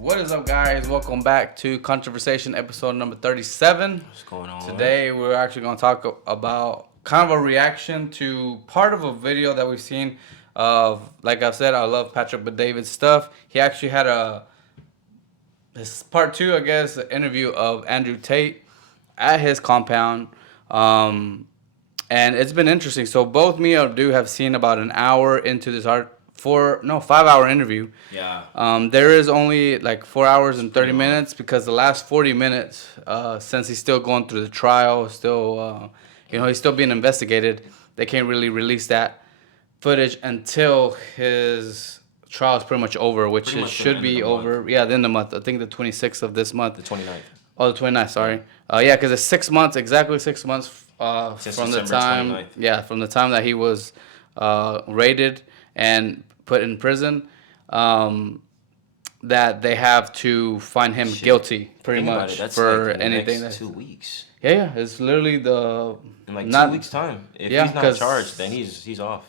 What is up, guys? Welcome back to Conversation episode number 37. What's going on? Today, we're actually going to talk about kind of a reaction to part of a video that we've seen of, like I said, I love Patrick Bet-David's stuff. He actually had this part two, I guess, interview of Andrew Tate at his compound. And it's been interesting. So both me and Abdul have seen about an hour into this 5-hour interview. Yeah. There is only like 4 hours and 30 minutes because the last 40 minutes, since he's still going through the trial, he's still being investigated. They can't really release that footage until his trial is pretty much over, which it should be over. Yeah, the end of the month. I think the 26th of this month. The 29th. Oh, the 29th. Sorry. Yeah, because it's 6 months, exactly 6 months from December the time. 29th. Yeah, from the time that he was raided and put in prison, that they have to find him guilty, pretty much, for like anything. That's 2 weeks. Yeah, it's literally in like 2 weeks' time. If he's not charged, then he's off.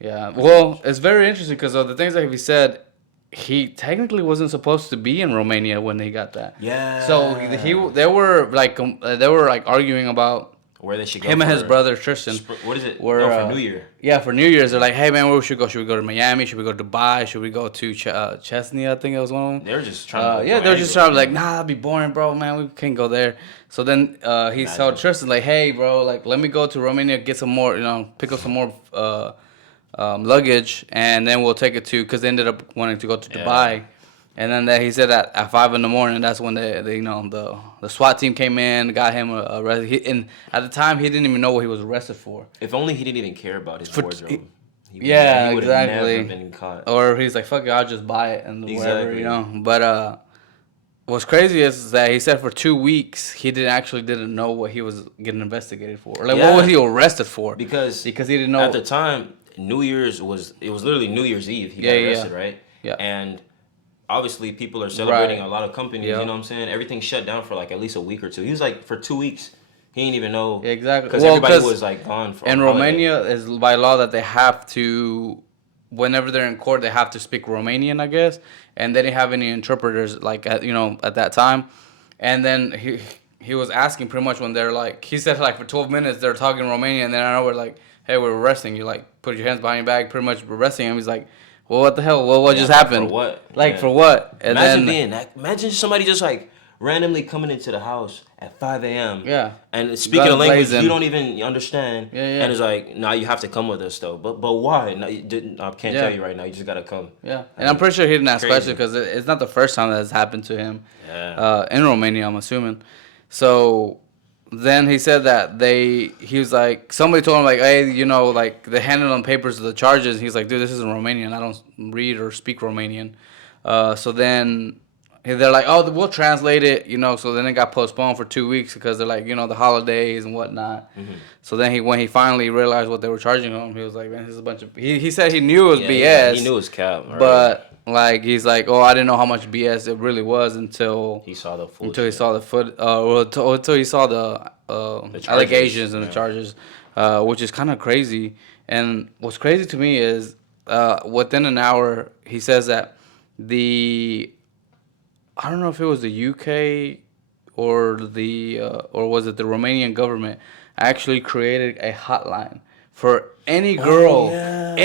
Yeah, well, it's very interesting because of the things that he said. He technically wasn't supposed to be in Romania when he got that. Yeah. So they were like arguing about where they should go. Him and his brother Tristan. What is it? For New Year. Yeah, for New Year's, they're like, hey man, where we should go? Should we go to Miami? Should we go to Dubai? Should we go to Chesney? I think it was one of them. They were just trying. They were just trying to like, nah, that'd be boring, bro. Man, we can't go there. So then he told Tristan like, hey, bro, like let me go to Romania, get some more, pick up some more luggage, and then we'll take it to, because they ended up wanting to go to Dubai. And then he said that at 5 a.m, that's when the SWAT team came in, got him arrested. And at the time, he didn't even know what he was arrested for. If only he didn't even care about his wardrobe. He exactly. Never been caught. Or he's like, fuck it, I'll just buy it and whatever, But what's crazy is that he said for 2 weeks he didn't know what he was getting investigated for. Like, what was he arrested for? Because he didn't know. At the time, New Year's was literally New Year's Eve. He got arrested, right? Yeah. And obviously, people are celebrating. A lot of companies, you know what I'm saying? Everything shut down for like at least a week or two. He was like, for 2 weeks, he didn't even know. Exactly. Because everybody was like gone for in Romania, is by law that they have to, whenever they're in court, they have to speak Romanian, I guess. And they didn't have any interpreters, like, at that time. And then he was asking pretty much when they're like, he said like for 12 minutes they're talking Romanian, and then I know we're like, hey, we're arresting you. Like, put your hands behind your back, pretty much arresting him. He's like, well, what the hell? Well, what just happened? For what? For what? And imagine somebody just like randomly coming into the house at 5 a.m. Yeah. And speaking a language you don't even understand. Yeah. And it's like, nah, you have to come with us though. But why? No, I can't tell you right now. You just gotta come. Yeah. And I'm pretty sure he didn't ask questions because it's not the first time that has happened to him. Yeah. In Romania, I'm assuming. So then he said that he was like, somebody told him like, hey, like they handed him papers of the charges. He's like, dude, this isn't Romanian. I don't read or speak Romanian. So then they're like, oh, we'll translate it, So then it got postponed for 2 weeks because they're like, the holidays and whatnot. Mm-hmm. So then when he finally realized what they were charging him, he was like, man, this is a bunch of. He said he knew it was BS. He knew it was cap. Right? But like he's like, oh, I didn't know how much BS it really was until he saw the full. Until he saw the until he saw the allegations and the charges, which is kind of crazy. And what's crazy to me is within an hour he says that I don't know if it was the UK or or was it the Romanian government actually created a hotline for any girl, that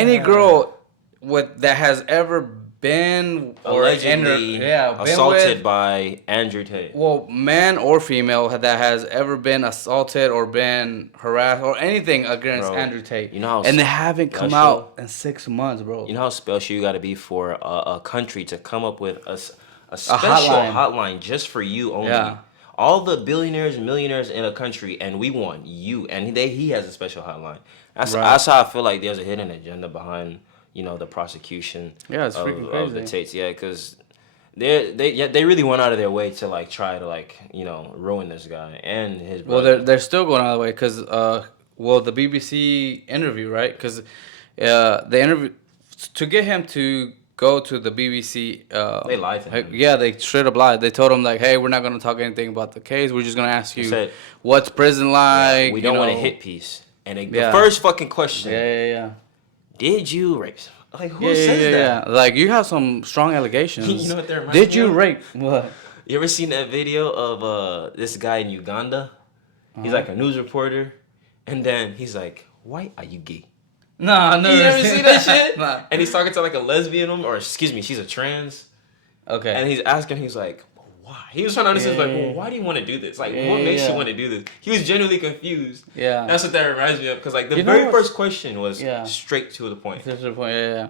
has ever been allegedly assaulted by Andrew Tate. Well, man or female that has ever been assaulted or been harassed or anything against Andrew Tate. And they haven't come out in 6 months, bro. You know how special you got to be for a country to come up with a special hotline just for you only. Yeah. All the billionaires and millionaires in a country, and we want you. And he has a special hotline. That's how I feel like there's a hidden agenda behind the prosecution it's freaking crazy. Of the Tates. Yeah, because they really went out of their way to like try to like ruin this guy and his brother. Well, they're still going out of the way because the BBC interview, right? Because the interview to get him to go to the BBC. They lied to him. Yeah, they straight up lied. They told him like, hey, we're not going to talk anything about the case. We're just going to ask you what's prison like. We don't want a hit piece. And the first fucking question. Yeah. did you rape? Like, who says that? Yeah. Like, you have some strong allegations. You know what that reminds Did me you of? rape? What? You ever seen that video of this guy in Uganda? He's like a news reporter, and then he's like, "Why are you gay?" No, no. You ever see that shit? Nah. And he's talking to like a lesbian woman, or excuse me, she's a trans. Okay. And he's asking, he's like, well, why? He was trying to understand, like, well, why do you want to do this? Like, what makes you want to do this? He was genuinely confused. Yeah. That's what that reminds me of, because like the very first question was straight to the point. Straight to the point. Yeah.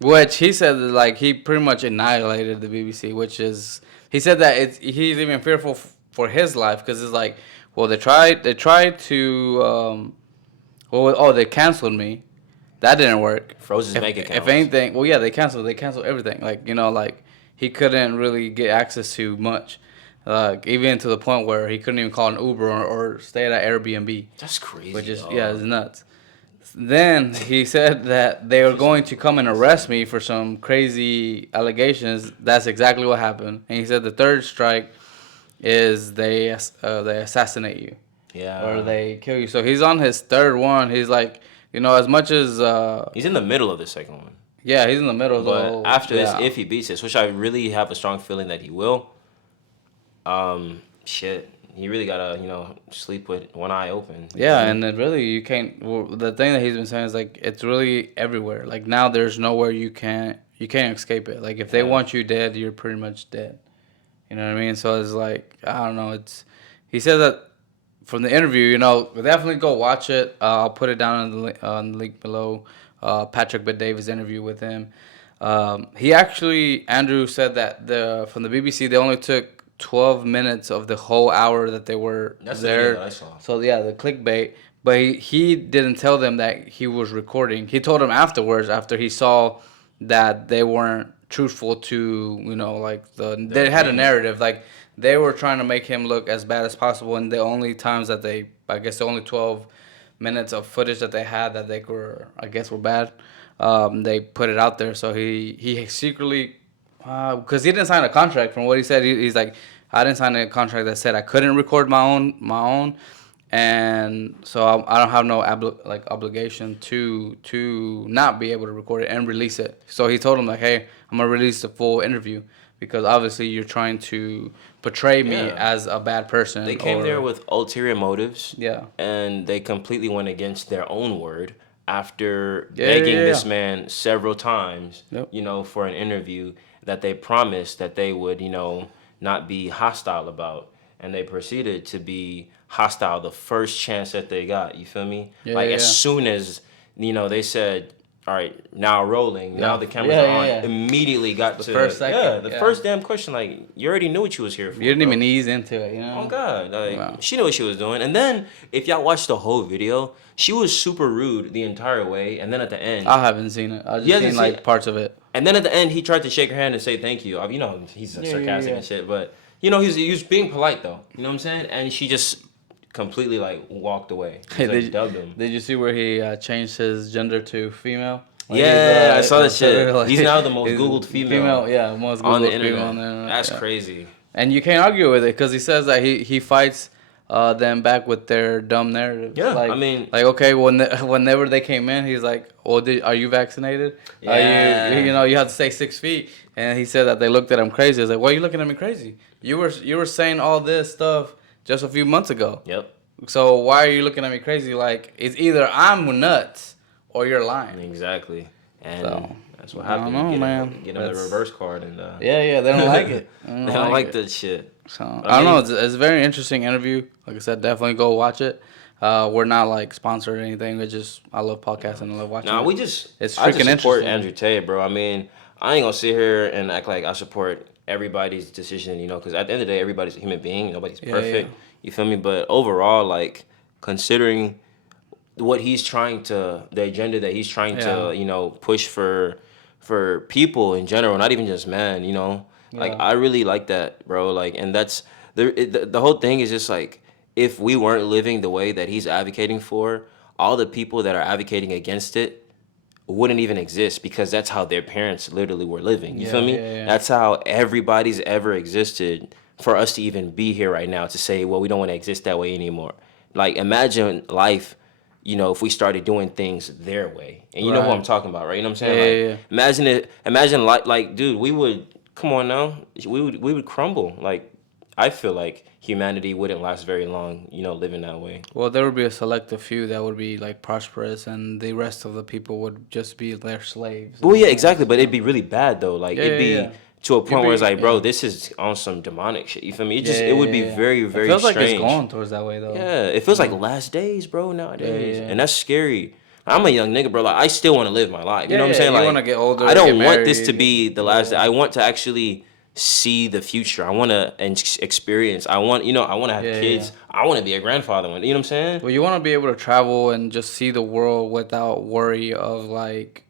Which he said that, like, he pretty much annihilated the BBC, which is, he said that he's even fearful for his life, because it's like, well, they tried to they canceled me. That didn't work. Froze his bank account. If anything, well, yeah, they canceled everything. Like, like, he couldn't really get access to much. Even to the point where he couldn't even call an Uber or stay at an Airbnb. That's crazy. Which is, it's nuts. Then he said that they were going to come and arrest me for some crazy allegations. That's exactly what happened. And he said the third strike is they assassinate you. Yeah. Or they kill you. So he's on his third one. He's like, as much as... he's in the middle of the second one. Yeah, he's in the middle. But after this, if he beats this, which I really have a strong feeling that he will, he really gotta, sleep with one eye open. Yeah, and then really you can't. Well, the thing that he's been saying is like it's really everywhere. Like now, there's nowhere you can't escape it. Like if they want you dead, you're pretty much dead. You know what I mean? So it's like I don't know. He says that from the interview. Definitely go watch it. I'll put it down on the link below. Patrick Bet-David's interview with him. Andrew said that from the BBC they only took 12 minutes of the whole hour that they were there. The that I saw. So yeah, the clickbait. But he didn't tell them that he was recording. He told them afterwards, after he saw that they weren't truthful to, they had a narrative. Like they were trying to make him look as bad as possible. And the only times that the only 12 minutes of footage that they had that they were bad, they put it out there. So he secretly, because he didn't sign a contract. From what he said, he's like, I didn't sign a contract that said I couldn't record my own, and so I don't have no obligation to not be able to record it and release it. So he told him like, hey, I'm gonna release the full interview because obviously you're trying to portray me as a bad person. They came there with ulterior motives. Yeah, and they completely went against their own word after begging this man several times, for an interview that they promised that they would, not be hostile about. And they proceeded to be hostile the first chance that they got. You feel me? As soon as, they said, all right, now rolling. Now the cameras are on. Immediately got to first second. First damn question. Like, you already knew what you was here for. You didn't even ease into it, Oh God, she knew what she was doing. And then if y'all watch the whole video, she was super rude the entire way. And then at the end, I haven't seen it. I just seen parts of it. And then at the end, he tried to shake her hand and say thank you. He's sarcastic and shit, but he was being polite though. You know what I'm saying? And she just completely walked away. Dubbed him. Did you see where he changed his gender to female? I saw that shit. He's now the most Googled female. Most Googled on the internet. female on the internet. That's crazy. And you can't argue with it because he says that he fights them back with their dumb narratives. Yeah, okay, whenever they came in, he's like, "Well, are you vaccinated? Yeah. Are you have to stay 6 feet." And he said that they looked at him crazy. I was like, "Why are you looking at me crazy? You were saying all this stuff just a few months ago. Yep. So why are you looking at me crazy? Like it's either I'm nuts or you're lying." Exactly. And so, that's what happened. I don't know, man. Get him the reverse card and they don't like it. They don't like that shit. So I don't know. It's a very interesting interview. Like I said, definitely go watch it. We're not sponsored or anything. I love podcasting. I love watching. Nah, it's freaking freaking interesting. Support interesting. Andrew Tate, bro. I mean, I ain't gonna sit here and act like I support everybody's decision, because at the end of the day, everybody's a human being. Nobody's perfect. Yeah. You feel me? But overall, considering what the agenda that he's trying to, push for people in general, not even just men, I really like that, bro. And that's the whole thing is just if we weren't living the way that he's advocating for, all the people that are advocating against it wouldn't even exist because that's how their parents literally were living. You feel me? Yeah. That's how everybody's ever existed for us to even be here right now to say, well, we don't want to exist that way anymore. Imagine life, if we started doing things their way. And you know who I'm Right. talking about, right? You know what I'm Yeah, saying? yeah, Like, yeah. imagine like, dude, we would, come on now, we would crumble. Like, I feel like humanity wouldn't last very long, living that way. Well, there would be a selective few that would be like prosperous, and the rest of the people would just be their slaves in Well, a yeah, exactly, sense, you but it'd know. be really bad though. Like, Yeah, it'd yeah, yeah. be to a You'd point where it's be like, bro, yeah, this is on some demonic shit. You feel me? yeah, It yeah, would be yeah, yeah. very, It very feels like it's strange. going towards that way though. Yeah, it You feels like know. last days, bro, Yeah, yeah, nowadays. yeah. And that's scary. I'm a young nigga, bro. Like, I still want to live my life. You Yeah, know what I'm yeah. saying? You want Like, to get I older, get don't want this to married. be the Yeah, last day. yeah, I want to actually see the future. I want to experience. I want to have yeah, yeah. kids. I want to be a grandfather one day. You know what I'm saying? Well, you want to be able to travel and just see the world without worry of like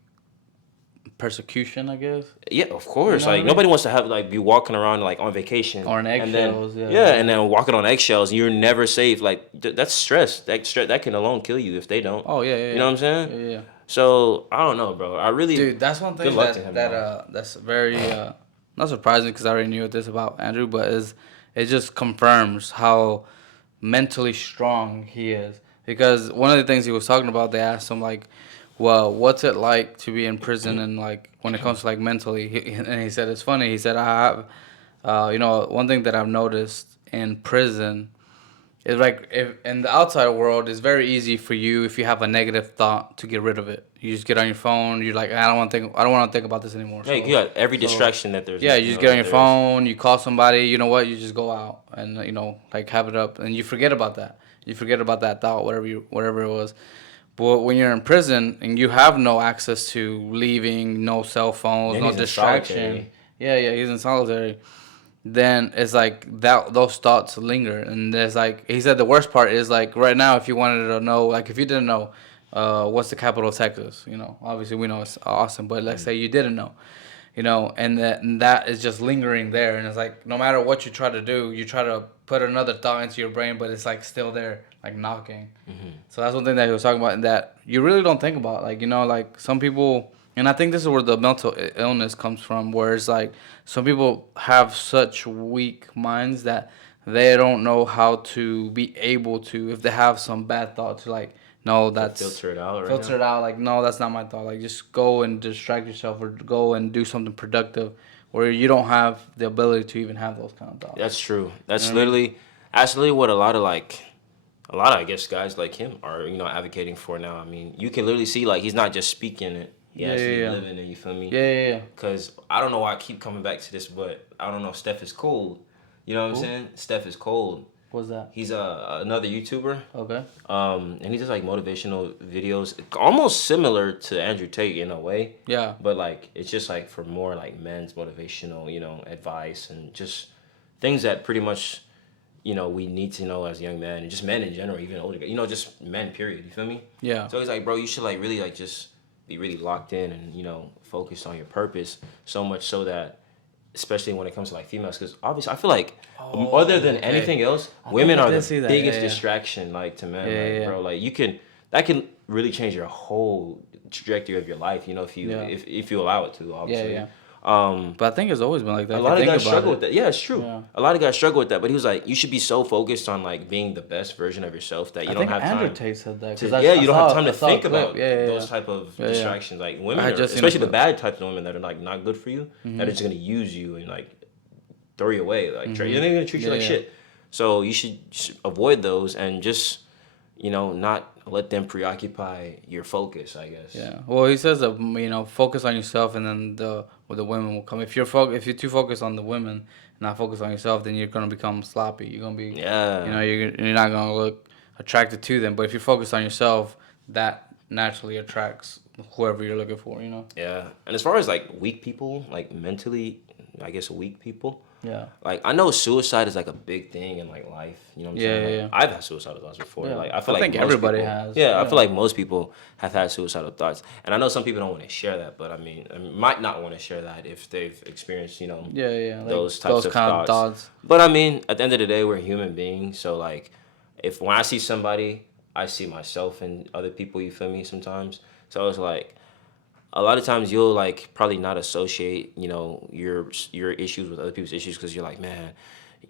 persecution, I guess. Yeah, of You course. know what I Like, mean? nobody wants to have like be walking around like on vacation Or in and then eggshells. Yeah, yeah, yeah. and then walking on eggshells. You're never safe. Like, that's stress. That can alone kill you if they don't. Oh yeah, yeah, You know yeah, what I'm saying? yeah, yeah. So I don't know, bro. I really Dude, that's one good thing luck to him though. that's very not surprising because I already knew this about Andrew, but is it just confirms how mentally strong he is. Because one of the things he was talking about, they asked him like, "Well, what's it like to be in prison and like when it comes to like mentally?" And he said it's funny. He said I have, one thing that I've noticed in prison. It's like if in the outside world, it's very easy for you if you have a negative thought to get rid of it. You just get on your phone. You're like, I don't want to think about this anymore. Hey, you So, got every so distraction that there's yeah, you just get on that your there is. phone. You call somebody. You know what? You just go out and like have it up, and you forget about that. You forget about that thought, whatever it was. But when you're in prison and you have no access to leaving, no cell phones, Then no he's in distraction. solitary. Yeah, yeah, he's in solitary, then it's like that those thoughts linger. And there's like he said the worst part is like right now if you wanted to know, like if you didn't know what's the capital of Texas, obviously we know it's Austin, but let's say you didn't know, and that is just lingering there. And it's like no matter what you try to do, you try to put another thought into your brain, but it's like still there, like knocking. So that's one thing that he was talking about, and that you really don't think about. Like, like some people, and I think this is where the mental illness comes from, where it's like some people have such weak minds that they don't know how to be able to, if they have some bad thought, to like, no, To that's filter it out right filter now. it out. Like, no, that's not my thought. Like, just go and distract yourself or go and do something productive where you don't have the ability to even have those kind of thoughts. That's true. You know what I mean? That's literally what a lot of I guess guys like him are advocating for now. I mean, you can literally see like he's not just speaking it; he Yeah, actually yeah, living it. You feel me? yeah. Yeah, yeah, yeah. Cause I don't know why I keep coming back to this, but I don't know. Steph is cold. You know what I'm Who? saying? Steph is cold. What's that? He's another YouTuber. Okay. And he does like motivational videos, almost similar to Andrew Tate in a way. Yeah. But like it's just like for more like men's motivational, advice and just things that pretty much, we need to know as young men and just men in general, even older guys, just men. Period. You feel me? Yeah. So he's like, bro, you should like really like just be really locked in and focus on your purpose so much so that especially when it comes to like females, because obviously I feel like other than okay. anything else, I think women I are did the see that. biggest Yeah, yeah. distraction like to men. Yeah, Like, yeah. bro, like that can really change your whole trajectory of your life. If you Yeah. if you allow it to, Yeah, obviously. yeah. But I think it's always been like that. A If lot you of think guys about struggle it. with that. Yeah, it's true. Yeah. A lot of guys struggle with that, but he was like, you should be so focused on like being the best version of yourself that you I don't think have Andrew time. Tate said that. To, 'Cause yeah, I you don't saw- have time I to saw a think clip. about Yeah, yeah, those yeah. type of Yeah, yeah. distractions. Like women, I had are, just seen a especially the clip. bad types of women that are like not good for you, that are just gonna use you and like throw you away. Like they're gonna treat you Yeah, like yeah. shit. So you should avoid those and just not let them preoccupy your focus. I guess. Yeah. Well, he says that focus on yourself, and then the women will come. If you're too focused on the women, and not focus on yourself, then you're gonna become sloppy. You're gonna be, Yeah. you're not gonna look attracted to them. But if you're focused on yourself, that naturally attracts whoever you're looking for. Yeah. And as far as like weak people, like mentally, I guess weak people. Yeah. Like I know suicide is like a big thing in like life. You know what I'm Yeah, saying? yeah, Like, yeah. I've had suicidal thoughts before. Yeah. Like I feel I like think most everybody people, has. Yeah, I Yeah. feel like most people have had suicidal thoughts, and I know some people don't want to share that, but I mean, might not want to share that if they've experienced, Yeah, yeah. Like those types those of kind of thoughts. thoughts. But I mean, at the end of the day, we're human beings, so like, if when I see somebody, I see myself and other people. You feel me? Sometimes, so it's like a lot of times you'll like probably not associate your issues with other people's issues because you're like, man,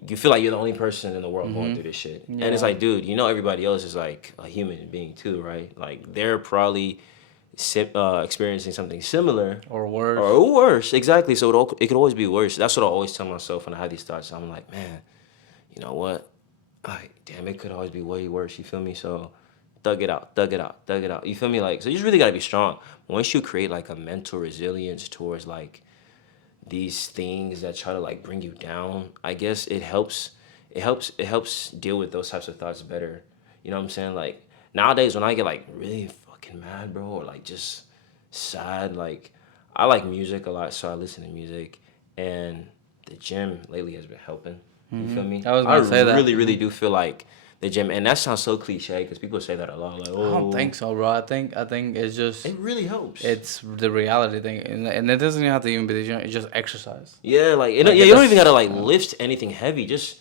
you feel like you're the only person in the world going through this shit. Yeah. And it's like, dude, you know everybody else is like a human being too, right? Like they're probably experiencing something similar or worse. Or worse, exactly. So it could always be worse. That's what I always tell myself when I have these thoughts. I'm like, man, you know what? Like, damn, it could always be way worse. You feel me? So, thug it out, thug it out, thug it out. You feel me? Like, so you just really gotta be strong. Once you create like a mental resilience towards like these things that try to like bring you down, I guess it helps. It helps deal with those types of thoughts better. You know what I'm saying? Like nowadays, when I get like really fucking mad, bro, or like just sad, like I like music a lot, so I listen to music, and the gym lately has been helping. You feel me? I was gonna say that. Really do feel like the gym, and that sounds so cliche because people say that a lot. Like, oh, I don't think so, bro. I think it's just it really helps. it's the reality thing, and it doesn't even have to even be the gym. It's just exercise. Yeah, like you don't even gotta like lift anything heavy. Just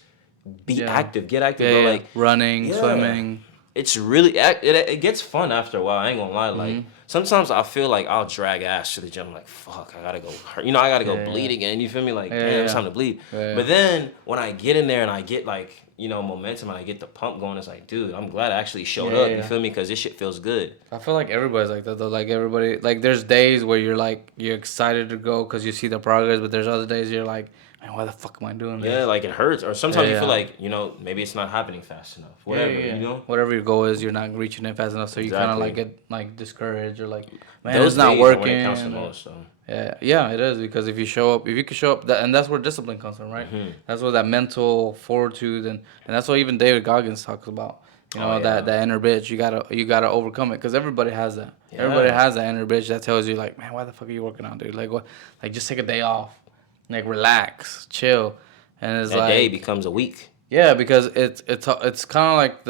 be active, get active, bro. Like running, swimming. It's really it gets fun after a while. I ain't gonna lie. Like sometimes I feel like I'll drag ass to the gym. Like fuck, I gotta go. I gotta go bleed again. You feel me? Like damn, it's time to bleed. But then when I get in there and I get like momentum and I get the pump going, it's like dude, I'm glad I actually showed up. You feel me? Because this shit feels good. I feel like everybody's like that though. Like everybody, like there's days where you're excited to go because you see the progress, but there's other days you're like, man, why the fuck am I doing this? Yeah, like it hurts. Or sometimes you feel like, maybe it's not happening fast enough. Whatever, you know? Whatever your goal is, you're not reaching it fast enough. So you kind of like get like discouraged or like, man, it's not working. It counts the most, so. Yeah, it is because if you can show up, and that's where discipline comes from, right? That's where that mental fortitude and that's what even David Goggins talks about. That inner bitch, you gotta overcome it because everybody has that. Yeah. Everybody has that inner bitch that tells you like, man, why the fuck are you working out, dude? Like what? Like just take a day off. Like relax, chill, and it's that day becomes a week. Yeah, because it's kind of like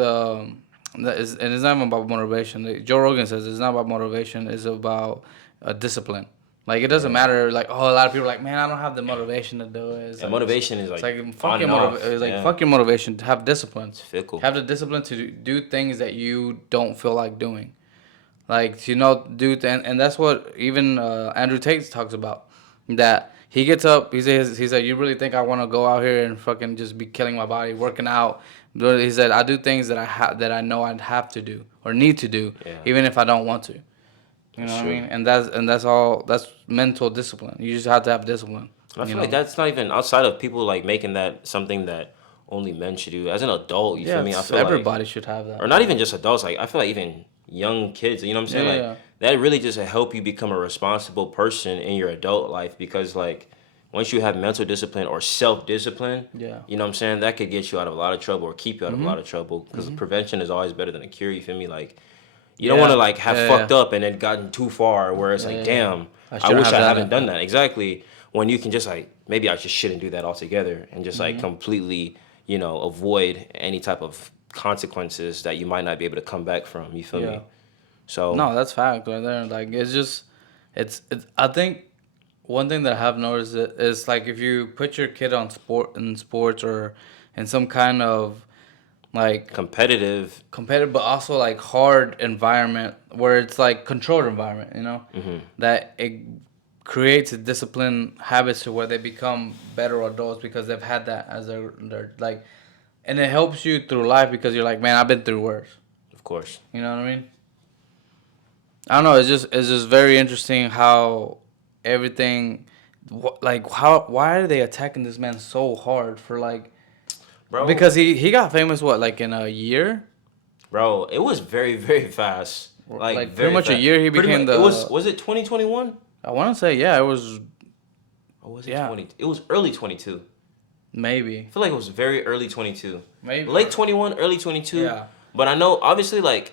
and it's not even about motivation. Joe Rogan says it's not about motivation. It's about discipline. Like it doesn't matter. Like a lot of people are like, man, I don't have the motivation to do it. Like, motivation is like fuck your motivation. To have discipline. It's fickle. Have the discipline to do things that you don't feel like doing. Like and that's what even Andrew Tate talks about. That he gets up. He says, you really think I want to go out here and fucking just be killing my body, working out? But he said, I do things that I know I'd have to do or need to do, even if I don't want to. You know what I mean? And that's all. That's mental discipline. You just have to have discipline. I feel like that's not even outside of people like making that something that only men should do. As an adult, you feel me? I feel everybody should have that. Or not even just adults. Like I feel like even young kids. You know what I'm saying? That really just help you become a responsible person in your adult life because like once you have mental discipline or self-discipline, you know what I'm saying, that could get you out of a lot of trouble or keep you out of a lot of trouble because prevention is always better than a cure. You feel me? Like you don't want to like have fucked up and then gotten too far where it's like, damn, I wish I haven't done that. Exactly. When you can just like, maybe I just shouldn't do that altogether and just like completely, avoid any type of consequences that you might not be able to come back from. You feel me? So no, that's fact right there. Like it's I think one thing that I have noticed is like if you put your kid on sports or in some kind of like competitive but also like hard environment where it's like controlled environment, that it creates a discipline habits to where they become better adults because they've had that as their like, and it helps you through life because you're like, man, I've been through worse. Of course. You know what I mean? I don't know. It's just very interesting how everything, like why are they attacking this man so hard for like, bro? Because he got famous like in a year. Bro, it was very very fast. Like pretty much fast. A year he became the. Was it 2021? I want to say it was. Or was it 20? It was early 22. Maybe. I feel like it was very early 22. Maybe. Late 21, early 22. Yeah. But I know obviously like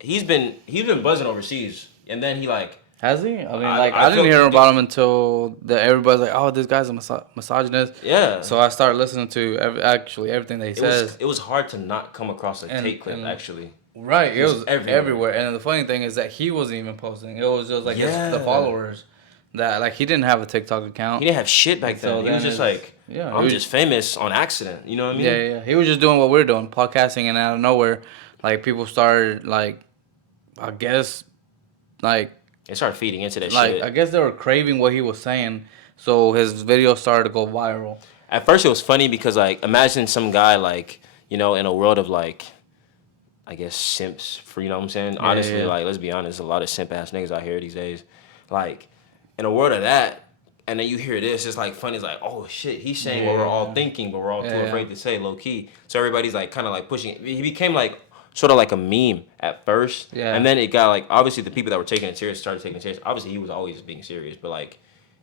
he's been buzzing overseas and then he like. Has he? I mean, I didn't hear about him until everybody's like, "Oh, this guy's a misogynist." Yeah. So I started listening to everything that he says. It was hard to not come across a Tate clip, actually. Right. It was everywhere. And the funny thing is that he wasn't even posting. It was just like the followers that like he didn't have a TikTok account. He didn't have shit back then. He was just like, I'm just famous on accident. You know what I mean? Yeah. He was just doing what we're doing, podcasting, and out of nowhere, like people started like, I guess, like. They started feeding into that shit. Like, I guess they were craving what he was saying, so his videos started to go viral. At first, it was funny because like imagine some guy like in a world of like I guess simps for you know what I'm saying. Honestly, like let's be honest, a lot of simp ass niggas out here these days. Like in a world of that, and then you hear this, it's like funny. It's like oh shit, he's saying what we're all thinking, but we're all too afraid to say low key. So everybody's like kind of like pushing it. He became like sort of like a meme at first, and then it got like obviously the people that were taking it serious started taking it serious. Obviously, he was always being serious, but like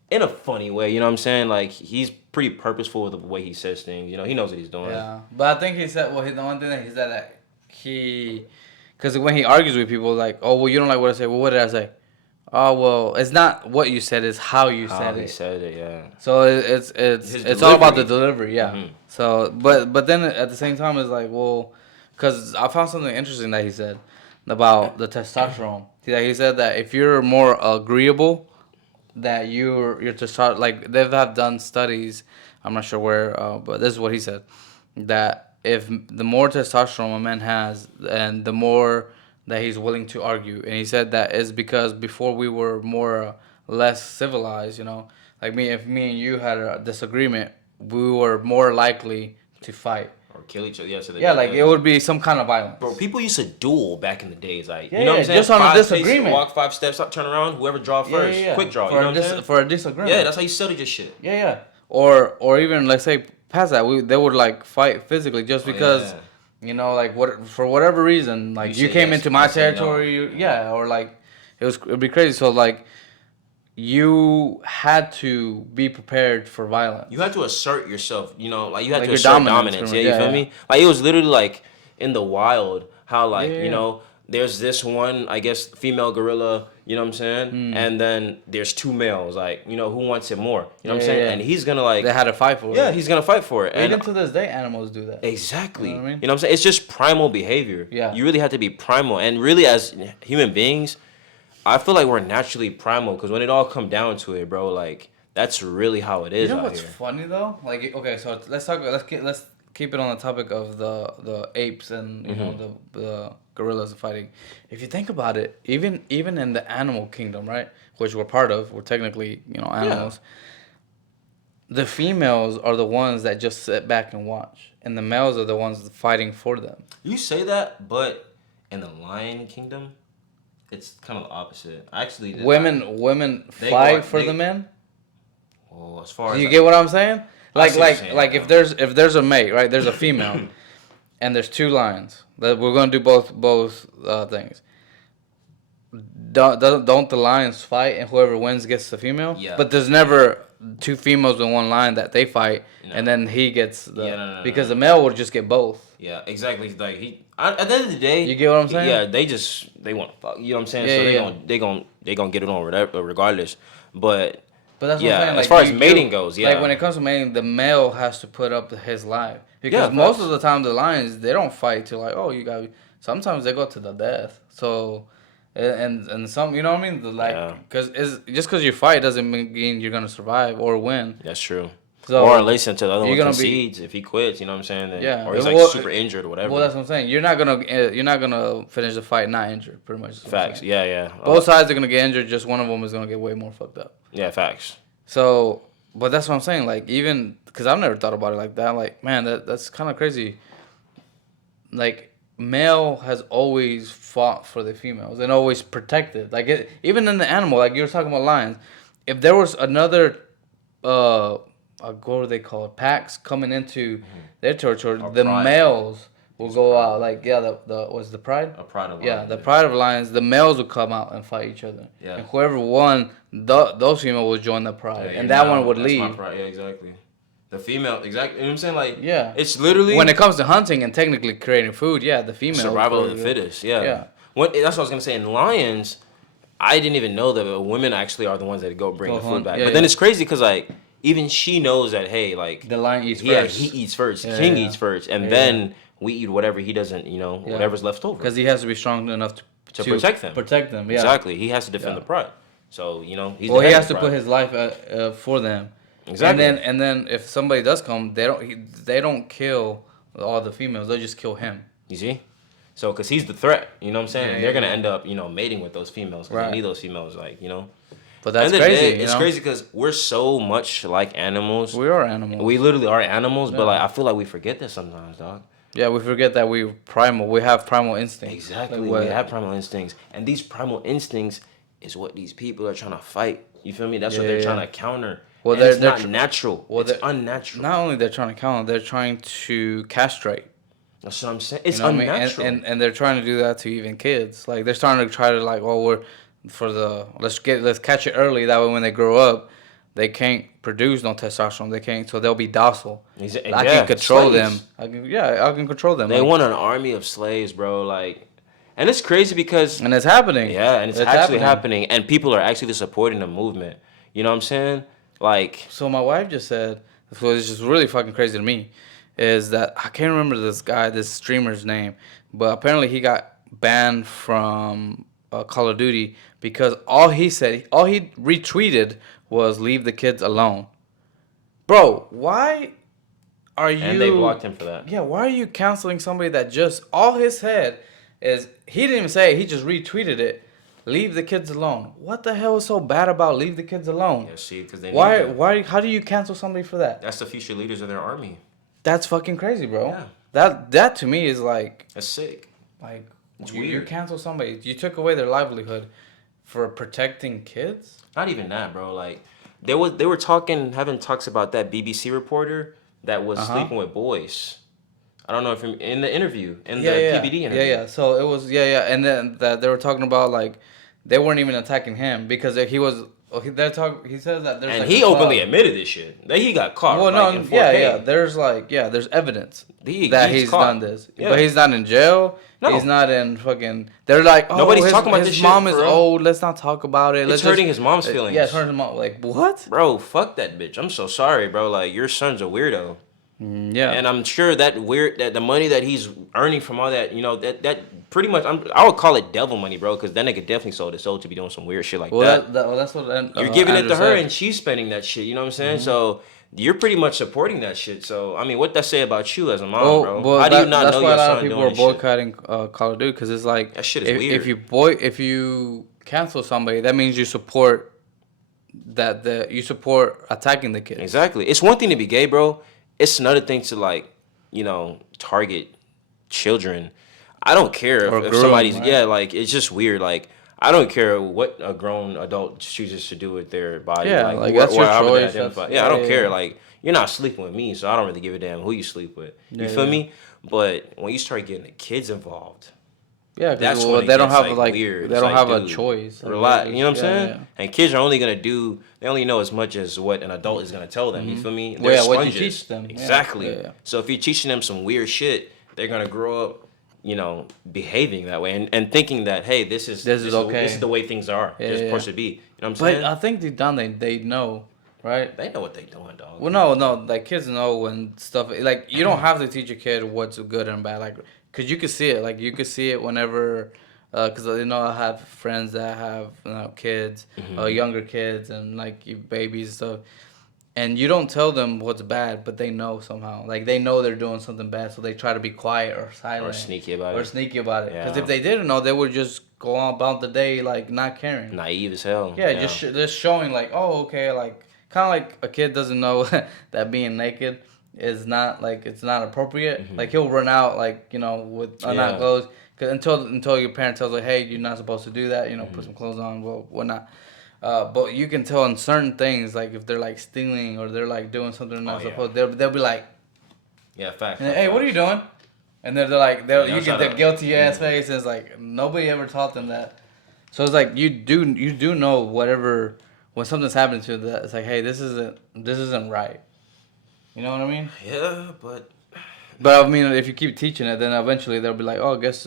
in a funny way, you know what I'm saying? Like he's pretty purposeful with the way he says things. You know, he knows what he's doing. Yeah, but I think he said the one thing that he said that because when he argues with people, like, oh well, you don't like what I say. Well, what did I say? Oh well, it's not what you said; it's how you said it. How he said it, yeah. So it's all about the delivery, yeah. Mm-hmm. So but then at the same time, it's like, well, because I found something interesting that he said about the testosterone. He said that if you're more agreeable, that you're testosterone, like they have done studies. I'm not sure where, but this is what he said, that if the more testosterone a man has, and the more that he's willing to argue, and he said that is because before we were more less civilized, you know, like if me and you had a disagreement, we were more likely to fight or kill each other. Like it would be some kind of violence. Bro, people used to duel back in the days, like you know what I'm saying. Just on a disagreement, walk 5 steps up, turn around, whoever draw first, quick draw. You know what I'm saying? For a disagreement. Yeah, that's how you settle your shit. Yeah. Or even let's say past that, they would like fight physically just because, you know, like for whatever reason, like you came into my territory, or like it'd be crazy. So like you had to be prepared for violence. You had to assert yourself, you know, like you had to assert dominance. Yeah, you feel me? Like it was literally like in the wild how like you know there's this one I guess female gorilla. You know what I'm saying? And then there's 2 males, like, you know, who wants it more? You know what I'm saying? And he's gonna like... They had to fight for it. Yeah, he's gonna fight for it. Even to this day, animals do that. Exactly. You know what I mean? You know what I'm saying? It's just primal behavior. Yeah. You really have to be primal. And really, as human beings, I feel like we're naturally primal, because when it all come down to it, bro, like, that's really how it is out here. You know what's funny, though? Like, okay, so let's keep it on the topic of the apes and, you know, the gorillas fighting. If you think about it, even in the animal kingdom, right, which we're part of, we're technically, you know, animals. The females are the ones that just sit back and watch, and the males are the ones fighting for them. You say that, but in the lion kingdom, it's kind of the opposite. Actually, women fight for the men. Well, as far as you get what I'm saying? Like if there's a mate, right? There's a female, and there's 2 lions. That we're gonna do both things. Don't the lions fight, and whoever wins gets the female? Yeah. But there's never 2 females in one line that they fight, and then he gets the because the male would just get both. Yeah, exactly. Like at the end of the day, you get what I'm saying? Yeah, they want to fuck. You know what I'm saying? So they gonna get it on regardless. But that's what I'm saying. Like, as far as mating goes, like when it comes to mating, the male has to put up his life, because most of the time the lions, they don't fight till like, oh, you got. Sometimes they go to the death. So, and some, you know what I mean? Like, because just you fight doesn't mean you're gonna survive or win. That's true. So, or unless until the other one concedes, if he quits, you know what I'm saying? Then, or he's like super injured or whatever. Well, that's what I'm saying. You're not gonna finish the fight not injured, pretty much. Facts. Yeah. Both sides are gonna get injured. Just one of them is gonna get way more fucked up. Yeah, facts. So, but that's what I'm saying. Like, even because I've never thought about it like that. Like, man, that's kind of crazy. Like, male has always fought for the females and always protected. Like, even in the animal, like you were talking about lions. If there was another, what do they call it? Packs coming into their territory, the males will go out. Like, the pride? A pride of lions. Yeah, the pride of lions. The males will come out and fight each other. Yeah. And whoever won, those females would join the pride, and that one would leave. My pride. Yeah, exactly. The female, exactly. You know what I'm saying? Like, it's literally when it comes to hunting and technically creating food. Yeah, the female. Survival of the fittest. Yeah. That's what I was gonna say. In lions, I didn't even know that women actually are the ones that go bring the food back. But then it's crazy because like. Even she knows that, hey, like... The lion eats first. Yeah, he eats first. King eats first. And then we eat whatever he doesn't, you know, whatever's left over. Because he has to be strong enough to protect them. Protect them, yeah. Exactly. He has to defend the pride. So, you know, he has to put his life for them. Exactly. And then if somebody does come, they don't kill all the females. They'll just kill him. You see? So, because he's the threat. You know what I'm saying? And they're going to end up, you know, mating with those females. Because they need those females, like, you know. But that's crazy. It's crazy because we're so much like animals. We are animals. We literally are animals, but like I feel like we forget that sometimes, dog. Yeah, we forget that we primal. We have primal instincts. Exactly, we have primal instincts, and these primal instincts is what these people are trying to fight. You feel me? That's what they're trying to counter. Well, it's not natural. Well, it's unnatural. Not only they're trying to counter, they're trying to castrate. That's what I'm saying. It's unnatural, and they're trying to do that to even kids. Like they're starting to try to like, let's catch it early. That way, when they grow up, they can't produce no testosterone. They can't, so they'll be docile. I can control them. I can control them. They want an army of slaves, bro. Like, and it's crazy because it's happening. Yeah, and it's actually happening, and people are actually supporting the movement. You know what I'm saying? Like, so my wife just said, which is really fucking crazy to me, is that I can't remember this streamer's name, but apparently he got banned from Call of Duty because all he retweeted was "leave the kids alone." Bro, why are you? And they blocked him for that. Yeah, why are you canceling somebody that just all his head is? He didn't even say it, he just retweeted it. Leave the kids alone. What the hell is so bad about leave the kids alone? Yeah, see, because they why? How do you cancel somebody for that? That's the future leaders of their army. That's fucking crazy, bro. Yeah. That to me is like. That's sick. Like, it's weird. You cancel somebody. You took away their livelihood for protecting kids. Not even that, bro. Like, they were having talks about that BBC reporter that was sleeping with boys. I don't know if in the interview, the PBD interview. Yeah. So it was, and then that they were talking about like they weren't even attacking him because he was. He says that there's. And he openly admitted this shit. That he got caught. Well, in 4K. There's evidence that he's done this, but he's not in jail. No. He's not in fucking. They're like, nobody's talking about this shit. His mom is old. Let's not talk about it. It's hurting his mom's feelings. Yeah, it's hurting his mom. Like what? Bro, fuck that bitch. I'm so sorry, bro. Like your son's a weirdo. Yeah. And I'm sure that the money that he's earning from all that, that pretty much, I would call it devil money, bro, because that nigga definitely sold his soul to be doing some weird shit like that. That's what you're giving it to her, and she's spending that shit. You know what I'm saying? Mm-hmm. So you're pretty much supporting that shit. So I mean, what that say about you as a mom, bro? Well, how do you not know your son doing this shit? That's why a lot of people are boycotting Call of Duty because it's like that shit is weird. If you cancel somebody, that means you support attacking the kids. Exactly. It's one thing to be gay, bro. It's another thing to target children. I don't care if somebody's right? It's just weird. Like I don't care what a grown adult chooses to do with their body. Yeah, that's your choice. I don't care. Like you're not sleeping with me, so I don't really give a damn who you sleep with. You feel me? But when you start getting the kids involved, that's when they don't have weird. They don't have a choice. Relax, you know what I'm saying? Yeah. And kids are only gonna they only know as much as what an adult is gonna tell them. You feel me? They're sponges. What you teach them. Exactly. Yeah. So if you're teaching them some weird shit, they're gonna grow up, behaving that way and thinking that hey, this is okay. This is the way things are. It's supposed to be. You know what I'm saying? But I think deep down they know. Right? They know what they're doing, dog. Well, no. Like, kids know when stuff... Like, you don't have to teach a kid what's good and bad. Like, because you can see it. Like, you can see it whenever... Because, I have friends that have kids, younger kids, and, babies and stuff. And you don't tell them what's bad, but they know somehow. Like, they know they're doing something bad, so they try to be quiet or silent. Or sneaky about it. Because if they didn't know, they would just go on about the day, not caring. Naive as hell. Yeah. Just showing, okay, kind of like a kid doesn't know that being naked is not it's not appropriate. Mm-hmm. Like he'll run out with not clothes until your parent tells hey, you're not supposed to do that. Put some clothes on, well, whatnot. But you can tell in certain things if they're stealing or they're doing something they're not supposed. They'll be like, yeah, fact. Hey, what are you doing? And you get their guilty ass face. And it's nobody ever taught them that. So it's you do know whatever. When something's happening to that, it's hey, this isn't right. You know what I mean? Yeah, but I mean, if you keep teaching it, then eventually they'll be I guess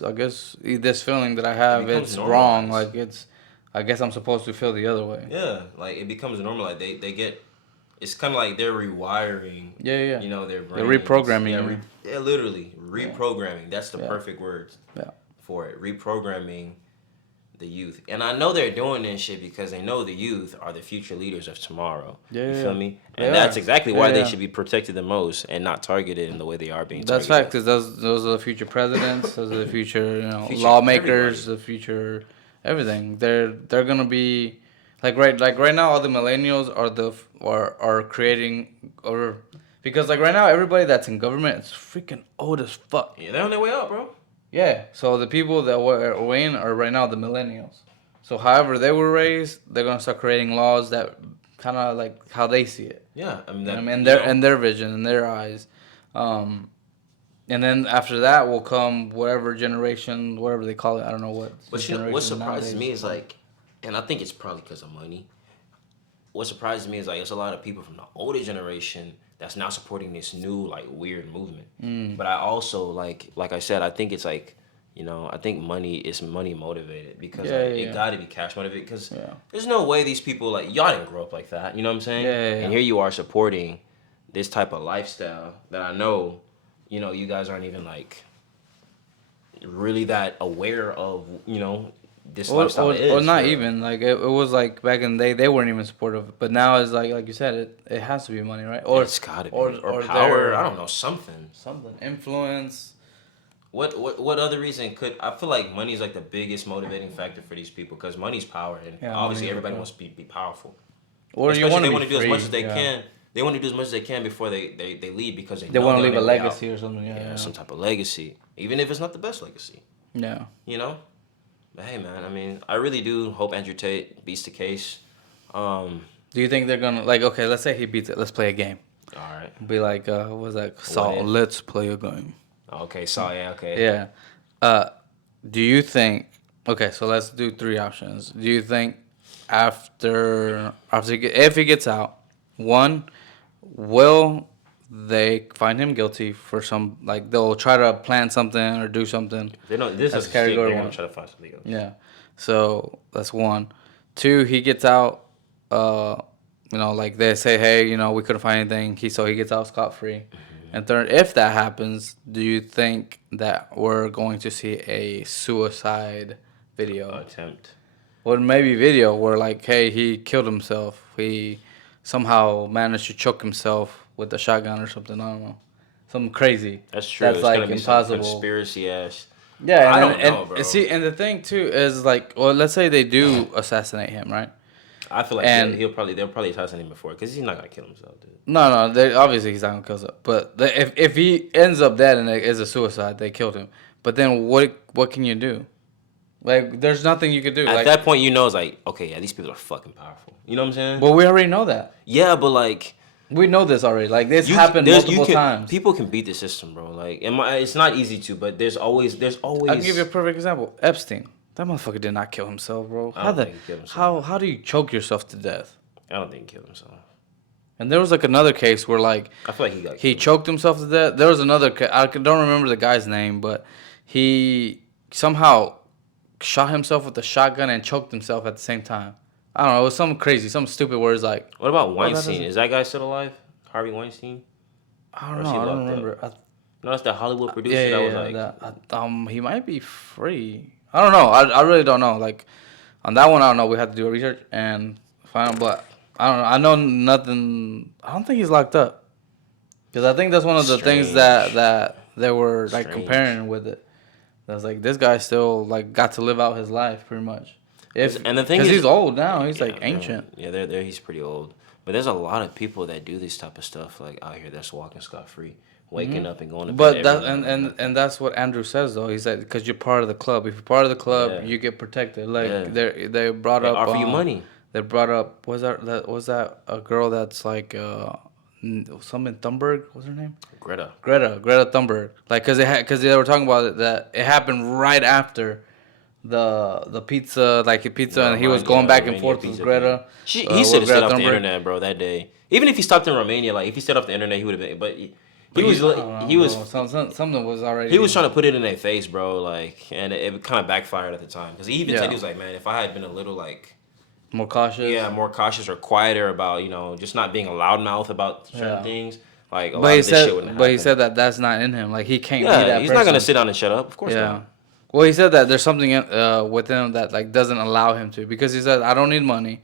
this feeling that I have it's wrong. I guess I'm supposed to feel the other way. Yeah, it becomes normal. They get, it's kind of they're rewiring. Yeah. Their brains. They're reprogramming. Yeah, literally reprogramming. Yeah. That's the perfect word. Yeah. For it, reprogramming the youth. And I know they're doing this shit because they know the youth are the future leaders of tomorrow. Yeah, you feel me? And that's exactly why they should be protected the most and not targeted in the way they are being targeted. That's fact, because those are the future presidents, those are the future, lawmakers, everybody. The future everything. They're gonna be Like right now, all the millennials are creating or because like right now, everybody that's in government is freaking old as fuck. Yeah, they're on their way up, bro. Yeah. So the people that were in are right now the millennials. So however they were raised, they're gonna start creating laws that kind of like how they see it. Yeah, I mean You know that. what I mean, You know, in their vision, in their eyes. Um, and then after that will come whatever generation, whatever they call it. I don't know but what surprises me is like, and I think it's probably because of money. What surprises me is like, there's a lot of people from the older generation that's now supporting this new like weird movement. But I also like I said, I think it's like, I think money is money motivated because it got to be cash motivated because there's no way these people like y'all didn't grow up like that. You know what I'm saying? And here you are supporting this type of lifestyle that I know, you guys aren't even like really that aware of, this lifestyle is. Or not even like it was like back in the day they weren't even supportive, but now it's like you said it has to be money, right? Or it's gotta be or power. I don't know, something influence. What other reason could I feel like money is like the biggest motivating factor for these people because money's power and obviously everybody wants to be powerful. Or especially you want they to want to do free, as much as they can. They want to do as much as they can before they leave because they want to leave a legacy or something. Some type of legacy, even if it's not the best legacy. Yeah. But hey, man, I mean, I really do hope Andrew Tate beats the case. Do you think they're gonna like? Okay, let's say he beats it. Let's play a game. All right. Be like, what was that? Saul, let's play a game. Okay, Saul. Yeah. Okay. Yeah. Do you think? Okay, so let's do 3 options. Do you think if he gets out, one, will they find him guilty for some like they'll try to plan something or do something? They know this is category one. Try to find something else. Yeah. So that's 1. 2, he gets out. Like they say, hey, we couldn't find anything. He gets out scot free. And 3rd, if that happens, do you think that we're going to see a suicide video attempt? Or maybe video where like, hey, he killed himself. He somehow managed to choke himself with a shotgun or something. I don't know, something crazy. That's true. That's like gonna be impossible. Some conspiracy ass. Yeah, I don't know, bro. See, and the thing too is like, well, let's say they do assassinate him, right? I feel like they'll probably assassinate him before because he's not gonna kill himself, dude. No, obviously he's not gonna kill himself. But if he ends up dead and it is a suicide, they killed him. But then what can you do? Like, there's nothing you could do. At that point, it's like, okay, yeah, these people are fucking powerful. You know what I'm saying? But we already know that. Yeah, but like, we know this already. Like, this happened multiple times. People can beat the system, bro. Like, it's not easy to, but there's always. I'll give you a perfect example. Epstein. That motherfucker did not kill himself, bro. I don't think he killed himself. How do you choke yourself to death? I don't think he killed himself. And there was like another case where like I feel like he choked himself to death. There was another. I don't remember the guy's name, but he somehow shot himself with a shotgun and choked himself at the same time. I don't know. It was something crazy, some stupid words like. What about Weinstein? Is that guy still alive? Harvey Weinstein? I don't know. I don't remember. No, that's the Hollywood producer that was like. He might be free. I don't know. I really don't know. Like on that one, I don't know. We had to do research and find out, but I don't know. I know nothing. I don't think he's locked up because I think that's one of the things that they were like comparing with it. That's like this guy still like got to live out his life pretty much. And the thing is, he's old now. He's like ancient. Yeah, there he's pretty old. But there's a lot of people that do this type of stuff like out here that's walking scot free, waking up and going to bed. But and that's what Andrew says though. He said because you're part of the club. If you're part of the club, you get protected. Like they brought up offer you money. They brought up was that a girl that's like something Thunberg? What's her name? Greta Thunberg. Like because they were talking about it, that it happened right after the pizza and he was going back and forth with Greta. He should have stayed off the internet, bro, that day. Even if he stopped in Romania, like if he stayed off the internet, he would have been. But something was already. He was trying to put it in their face, bro. Like, and it kind of backfired at the time because he even said he was like, man, if I had been a little like. More cautious. Yeah, more cautious or quieter about just not being a loudmouth about certain things. Like a lot of this shit wouldn't happen. But he said that that's not in him. Like he can't be that he's person. not gonna sit down and shut up. Of course not. Well, he said that there's something within him that like doesn't allow him to, because he said I don't need money.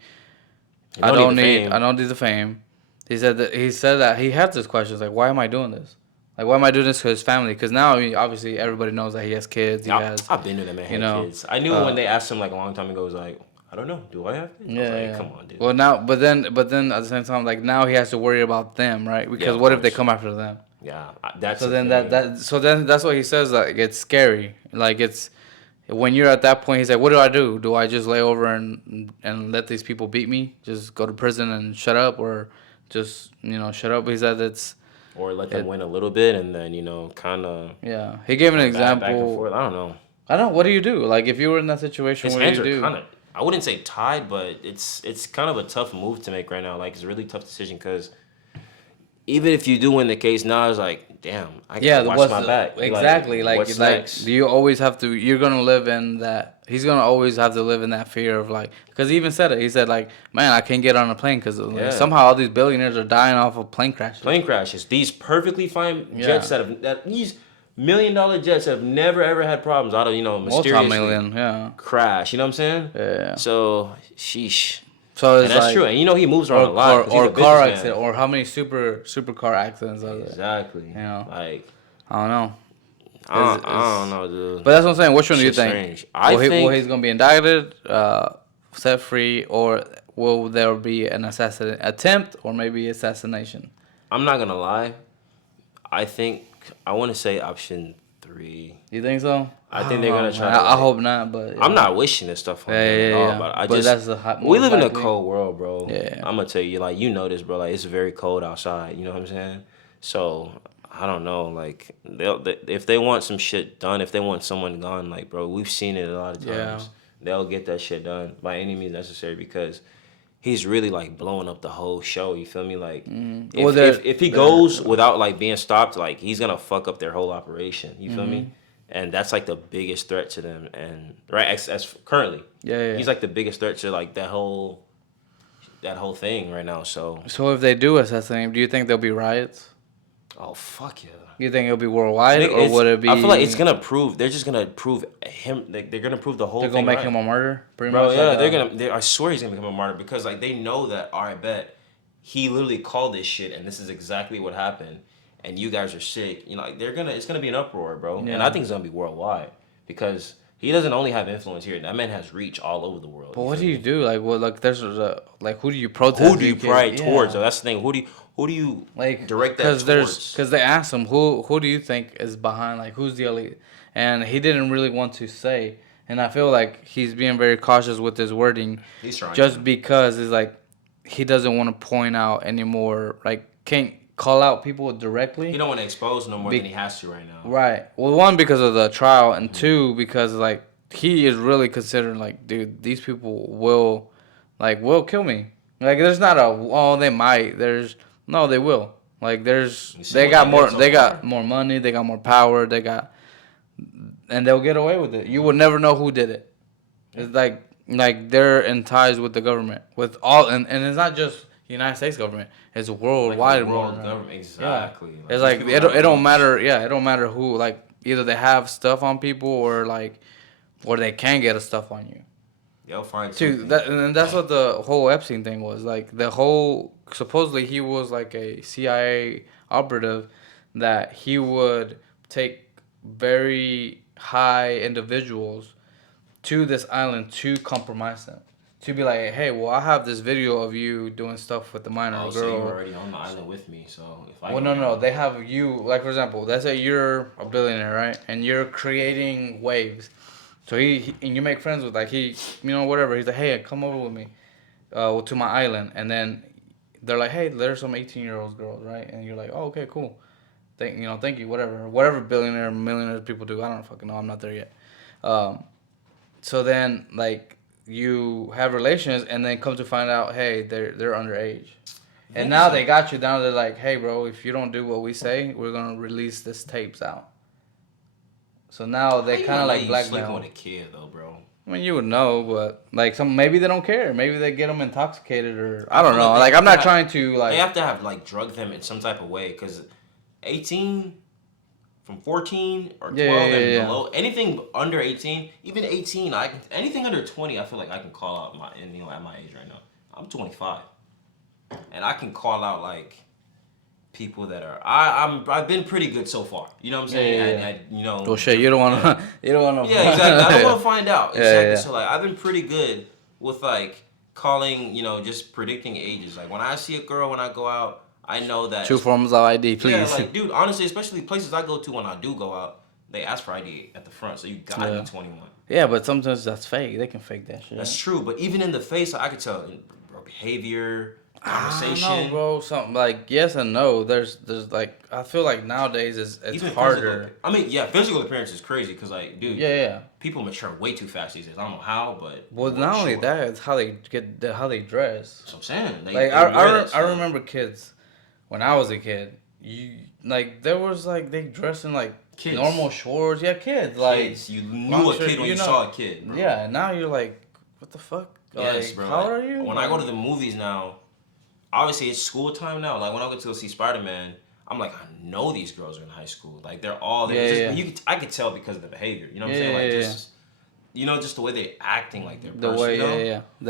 I don't need the fame. He said that he had this questions like, why am I doing this? Like, why am I doing this for his family? Because now, obviously, everybody knows that he has kids. I've been to that man. Kids. I knew when they asked him like a long time ago, it was like, I don't know. Do I have kids? Yeah, I was like, yeah. come on, dude. Well, now, but then at the same time, like now he has to worry about them, right? Because of what if they course. come after them? Yeah, that's So the then thing. so then that's what he says. Like it's scary. Like it's when you're at that point. He's like, what do I do? Do I just lay over and let these people beat me? Just go to prison and shut up, or just shut up? He said it's Or let them win a little bit and then kind of yeah. He gave an back and example. forth. I don't know. I don't. What do you do? Like if you were in that situation, His what do hands you are do? kind of, I wouldn't say tied, but it's kind of a tough move to make right now. Like it's a really tough decision because even if you do win the case now, it's like, damn, I gotta watch my back. Exactly. What's next? You always have to. You're gonna live in that. He's gonna always have to live in that fear of like. Because he even said it. He said like, man, I can't get on a plane because Yeah. somehow all these billionaires are dying off of plane crashes. Plane crashes. These perfectly fine jets these $1 million jets have never ever had problems out of mysteriously Multi-million, yeah. crash. You know what I'm saying? Yeah. So sheesh. So it's And that's like, true. And he moves around a lot. or He's a car businessman. accident, or how many supercar accidents are there? Exactly. Like I don't know. I don't know, dude. But that's what I'm saying. Which one do you think? Strange. I think will he's gonna be indicted, set free, or will there be an assassin attempt or maybe assassination? I'm not gonna lie. I want to say option 3. You think so? I think they're gonna try. I hope not, but I'm not wishing this stuff on them at all. But that's the hot. We live in a cold world, bro. Yeah. I'm gonna tell you, like this, bro. Like it's very cold outside. You know what I'm saying? So I don't know. Like if they want some shit done, if they want someone gone, like bro, we've seen it a lot of times. Yeah. They'll get that shit done by any means necessary because he's really like blowing up the whole show. You feel me? Like if he goes without like being stopped, like he's gonna fuck up their whole operation. You feel me? And that's like the biggest threat to them. And right as currently, he's like the biggest threat to like that whole thing right now. So if they do assassinate him, do you think there'll be riots? Oh fuck yeah! You think it'll be worldwide, or would it be? I feel like it's gonna prove. They're just gonna prove him. They're gonna prove the whole. They're thing gonna make right. him a martyr, pretty Bro, much. yeah, they're gonna. I swear he's gonna become a martyr because like they know that. All right, bet he literally called this shit, and this is exactly what happened. And you guys are sick. Like it's gonna be an uproar, bro. Yeah. And I think it's gonna be worldwide because he doesn't only have influence here. That man has reach all over the world. But what do you do? Like, well, like there's like who do you protest? Who do you pry towards? So that's the thing. Who do you like direct that towards? Because they asked him who do you think is behind, like who's the elite, and he didn't really want to say. And I feel like he's being very cautious with his wording. He's trying just because it's like he doesn't want to point out anymore. Like can't call out people directly. He don't want to expose no more than he has to right now. Right. Well, one because of the trial, and two because like he is really considering like, dude, these people will kill me. Like there's not they might. No, they will. Like they got more money, they got more power, and they'll get away with it. You will never know who did it. It's like they're in ties with the government, with all, and it's not just United States government. It's worldwide government. Exactly. Yeah. It's like it don't matter. Yeah, it don't matter who. Like either they have stuff on people or they can get a stuff on you. They'll find and that's what the whole Epstein thing was. Like the whole supposedly he was like a CIA operative that he would take very high individuals to this island to compromise them. To be like, hey, well, I have this video of you doing stuff with the minor girl. So you're already on the island with me, so if I... Well, no. They have you, like, for example, let's say you're a billionaire, right? And you're creating waves. So and you make friends with, like, whatever. He's like, hey, come over with me to my island. And then they're like, hey, there's some 18-year-old girls, right? And you're like, oh, okay, cool. Thank you, whatever. Whatever billionaire, millionaire people do. I don't fucking know. I'm not there yet. So then, like... you have relations and then come to find out, hey, they're underage. And now they got you. Now they're like, hey, bro, if you don't do what we say, we're going to release this tapes out. So now they kind of like blackmail. Sleep with a kid, though, bro. I mean, you would know, but like maybe they don't care. Maybe they get them intoxicated or I don't know. Like I'm not trying to like. They have to have like drug them in some type of way because 18... From 14 or 12 and below, anything under 18, even 18, anything under 20, I feel like I can call out at my age right now. I'm 25, and I can call out like people that are I've been pretty good so far. You know what I'm saying? Yeah. Well, shit, you don't want to. You don't want to. Yeah, exactly. I don't want to find out. Exactly. So like I've been pretty good with like calling, just predicting ages. Like when I see a girl when I go out, I know that. Two forms of ID, Yeah, please. like dude, honestly, especially places I go to when I do go out, they ask for ID at the front, so you gotta be 21. Yeah, but sometimes that's fake. They can fake that shit. That's true, but even in the face, I could tell behavior, conversation. I don't know, bro. Something like yes and no. There's like I feel like nowadays it's even harder. Physical appearance is crazy because like, dude, people mature way too fast these days. I don't know how, but well, not only that, it's how they how they dress. That's what I'm saying. I remember kids when I was a kid. There was like they dressed in like kids. Normal shorts. Yeah, kids. Like you knew a kid when you saw a kid. Bro. Yeah, and now you're like, what the fuck? Yes, like, bro. How old are you? When I go to the movies now, obviously it's school time now. Like when I go to go see Spider-Man, I'm like, I know these girls are in high school. Like they're all there. I could tell because of the behavior. You know what I'm saying? Like just the way they're acting, like they're the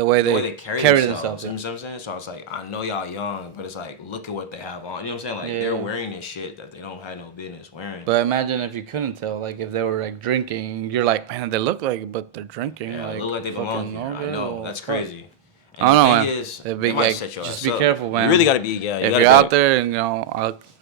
way they carry themselves. You know what I'm saying? So I was like, I know y'all young, but it's like, look at what they have on. You know what I'm saying? Like they're wearing this shit that they don't have no business wearing. But imagine if you couldn't tell, like if they were like drinking, you're like, man, they look like it, but they're drinking. Yeah, like, they look like they belong here. I know, that's crazy. And I don't know, man. Just be careful, man. You really gotta be, if you're out there, and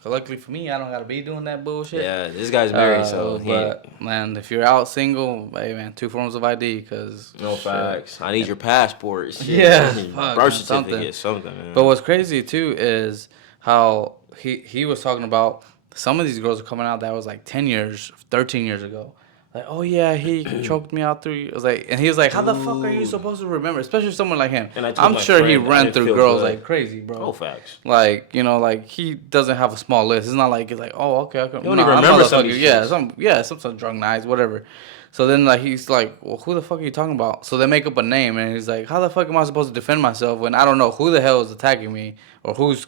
luckily for me, I don't gotta be doing that bullshit. Yeah, this guy's married, but man, if you're out single, hey man, 2 forms of ID, cause no facts. I need your passport. Shit. Yeah, birth certificate, something, man. But what's crazy too is how he was talking about some of these girls are coming out that was like 10 years, 13 years ago. Like, oh yeah, he choked me out 3 years. I was like, and he was like, how the fuck are you supposed to remember? Especially someone like him. And I'm sure he ran through girls like crazy, bro. Oh, facts. Like, like he doesn't have a small list. It's not like he's like, oh, okay, I can. You don't even remember some. Some drunk nights, whatever. So then like he's like, well, who the fuck are you talking about? So they make up a name, and he's like, how the fuck am I supposed to defend myself when I don't know who the hell is attacking me or who's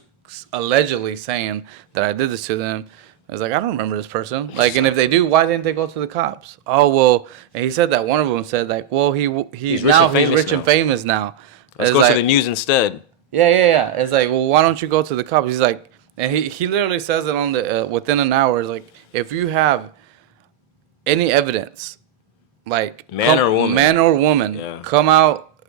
allegedly saying that I did this to them? I was like, I don't remember this person. Like, and if they do, why didn't they go to the cops? Oh, well, and he said that one of them said, like, well, he's rich and famous now. Let's go to the news instead. Yeah. It's like, well, why don't you go to the cops? He's like, and he literally says it on the within an hour. It's like, if you have any evidence, like man or woman, come out,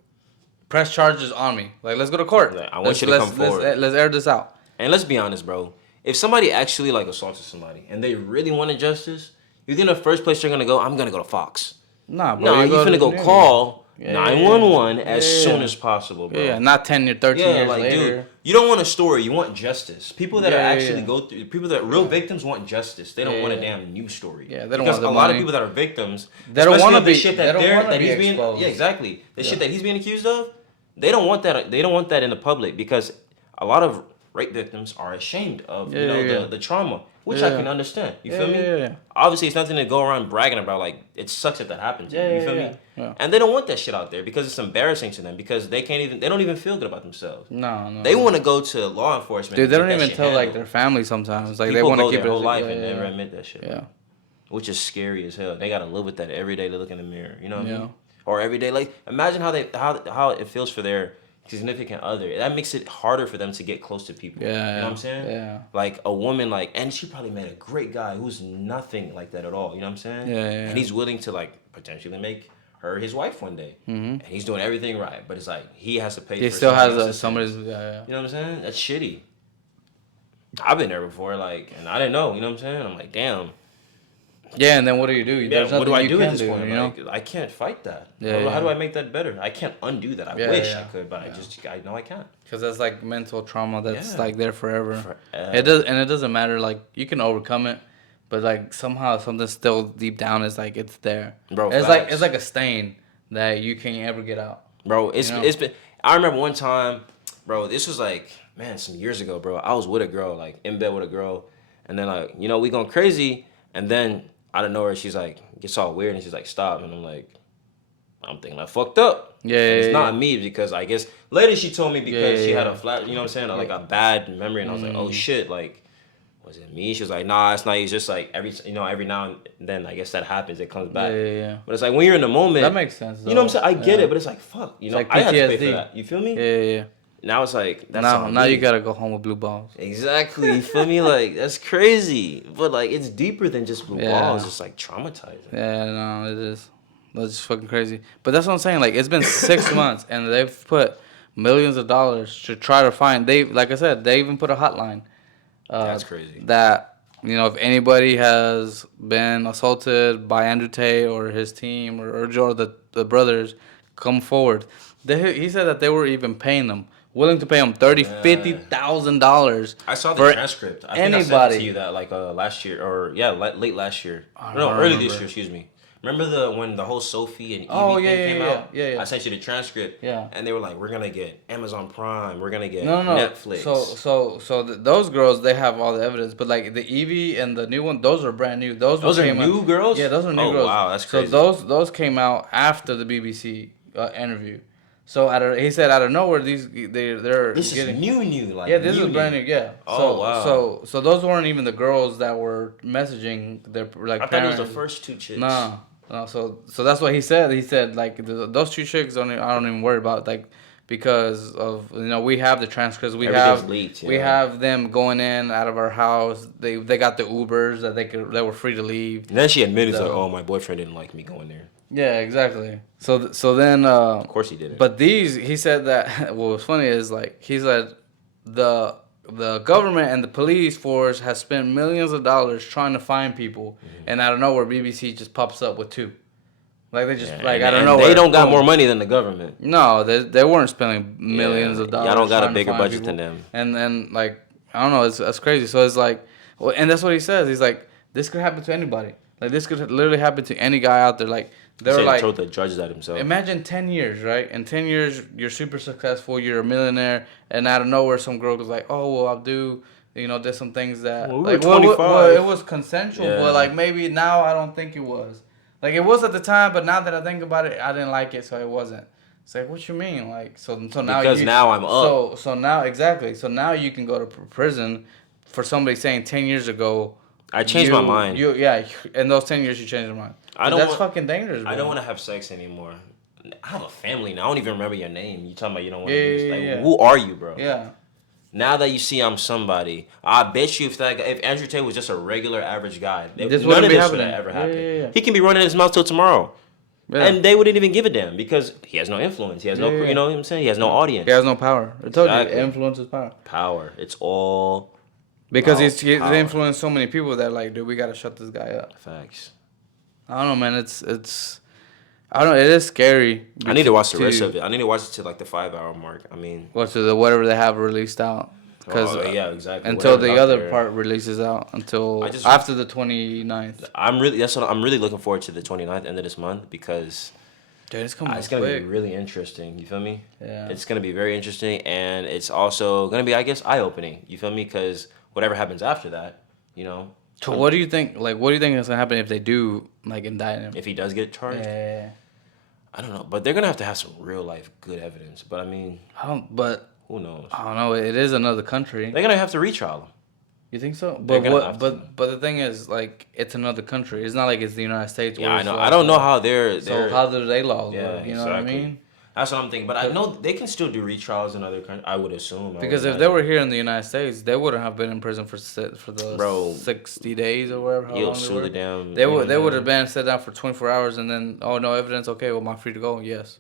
press charges on me. Like, let's go to court. I want you to come forward. Let's air this out. And let's be honest, bro. If somebody actually like assaulted somebody and they really wanted justice, you think the first place you're gonna go? I'm gonna go to Fox. Nah, bro. You're finna go call 911 as soon as possible, bro. Yeah, not 10 or 13 years later. Dude, you don't want a story. You want justice. People that are actually go through. People that real victims want justice. They don't want a damn news story. Yeah, they don't want the money. A lot of people that are victims, they don't want to be. Shit that he's being. Yeah, exactly. The shit that he's being accused of, they don't want that. They don't want that in the public because a lot of rape victims are ashamed of the trauma, which I can understand. You feel me? Yeah. Obviously, it's nothing to go around bragging about. Like, it sucks that happens. You feel me? Yeah. And they don't want that shit out there because it's embarrassing to them because they don't even feel good about themselves. No. They want to go to law enforcement. Dude, they don't even tell like their family sometimes. Like, people they want to keep their it whole life and never admit that shit. Yeah. Which is scary as hell. They gotta live with that every day. They look in the mirror. You know what I mean? Or every day, like imagine how it feels for their significant other. That makes it harder for them to get close to people. Yeah, you know what I'm saying? Yeah. Like a woman, and she probably met a great guy who's nothing like that at all. You know what I'm saying? Yeah. And he's willing to potentially make her his wife one day. Mm-hmm. And he's doing everything right, but it's like he has to pay. He still has somebody's. You know what I'm saying? That's shitty. I've been there before, and I didn't know. You know what I'm saying? I'm like, damn. Yeah, and then what do you do? What do I do at this point? You know? I can't fight that. How do I make that better? I can't undo that. I wish I could, but I know I can't. Because that's like mental trauma that's like there forever. It doesn't matter. Like you can overcome it, but like somehow something still deep down is like it's there. Bro, it's like a stain that you can't ever get out. Bro, it's been. I remember one time, bro. This was some years ago, bro. I was with a girl, in bed with a girl, and then we going crazy, and then out of nowhere, she's gets all weird, and she's like, stop. And I'm thinking I fucked up. Yeah, it's not me, because I guess later she told me because she had a flat, you know what I'm saying, a bad memory. And I was like, oh shit, was it me? She was like, nah, it's not. It's just every now and then, I guess that happens. It comes back. Yeah. But it's when you're in the moment. That makes sense, though. You know what I'm saying? I get it, but it's fuck. I have to pay for that. You feel me? Yeah. Now it's that's now you gotta go home with blue balls. Exactly. You feel me? That's crazy. But it's deeper than just blue balls. It's traumatizing. Yeah, no, it is. That's just fucking crazy. But that's what I'm saying. Like, it's been 6 months, and they've put millions of dollars to try to find. Like I said, they even put a hotline. That's crazy. That, if anybody has been assaulted by Andrew Tate or his team or the brothers, come forward. He said that they were even paying them, willing to pay them $50,000. I saw the transcript. I think I sent it to you that last year or late last year. Early this year. Excuse me. Remember when the whole Sophie and Evie thing came out? Yeah. I sent you the transcript. Yeah. And they were like, "We're gonna get Amazon Prime. We're gonna get Netflix." Those girls, they have all the evidence, but like the Evie and the new one, those are brand new. Those are new girls. Yeah, those are new girls. Oh wow, that's crazy. So those came out after the BBC interview. So he said out of nowhere this is new like this is brand new. Yeah. Oh wow. So those weren't even the girls that were messaging their like. I thought it was the first two chicks. No, so that's what he said. He said like those two chicks I don't even worry about, like, because of we have the transcripts, we have leaked, we have them going in out of our house. They got the Ubers that they were free to leave. And then she admitted oh, my boyfriend didn't like me going there. Yeah, exactly. So then of course he didn't. But he said that what was funny is like he said the government and the police force has spent millions of dollars trying to find people, and out of nowhere BBC just pops up with two. Like they just I don't know. They don't got more money than the government. No, they weren't spending millions of dollars. Y'all don't got a bigger budget than them. And like I don't know, that's crazy. So it's like, and that's what he says. He's like, this could happen to anybody. Like this could literally happen to any guy out there. Like they were like, told the judge that himself. Imagine 10 years, right? In 10 years, you're super successful, you're a millionaire, and out of nowhere, some girl was like, "Oh, well, Abdul, did some things that we were 25. It was consensual, but like maybe now I don't think it was. Like it was at the time, but now that I think about it, I didn't like it, so it wasn't. It's like, what you mean? Like so now because now I'm up. So now exactly. So now you can go to prison for somebody saying 10 years ago. I changed my mind. In those 10 years you changed your mind. That's fucking dangerous, bro. I don't want to have sex anymore. I have a family now. I don't even remember your name. You talking about you don't want to do this. Who are you, bro? Yeah. Now that you see I'm somebody, I bet you if Andrew Tate was just a regular average guy, none of this would have ever happened. Yeah. He can be running his mouth till tomorrow. Yeah. And they wouldn't even give a damn because he has no influence. He has you know what I'm saying? He has no audience. He has no power. I told you, influence is power. Power. It's all... Because he's influenced so many people that like, dude, we got to shut this guy up. Facts. I don't know, man. It's I don't know. It is scary. I need to watch the rest of it. I need to watch it to like the 5-hour mark. I mean, whatever they have released out. Because exactly. Until the other part releases out after the 29th. I'm really looking forward to the 29th, end of this month, because dude, it's coming. It's gonna be really interesting. You feel me? Yeah. It's gonna be very interesting, and it's also gonna be, I guess, eye opening. You feel me? Because whatever happens after that, So what do you think? Like, what do you think is gonna happen if they do like indict him? If he does get charged? Yeah. I don't know, but they're gonna have to have some real life good evidence. But I mean, who knows? I don't know. It is another country. They're gonna have to retrial him. You think so? But the thing is, like, it's another country. It's not like it's the United States. Yeah, I know. I don't know how they're. So how do they laws work? Yeah, you know what I mean? That's what I'm thinking. But I know they can still do retrials in other countries. I would assume. Because if they were here in the United States, they wouldn't have been in prison for the 60 days or whatever. You'll sue the damn. They would have been set down for 24 hours and then no evidence. Okay, well, am I free to go? Yes.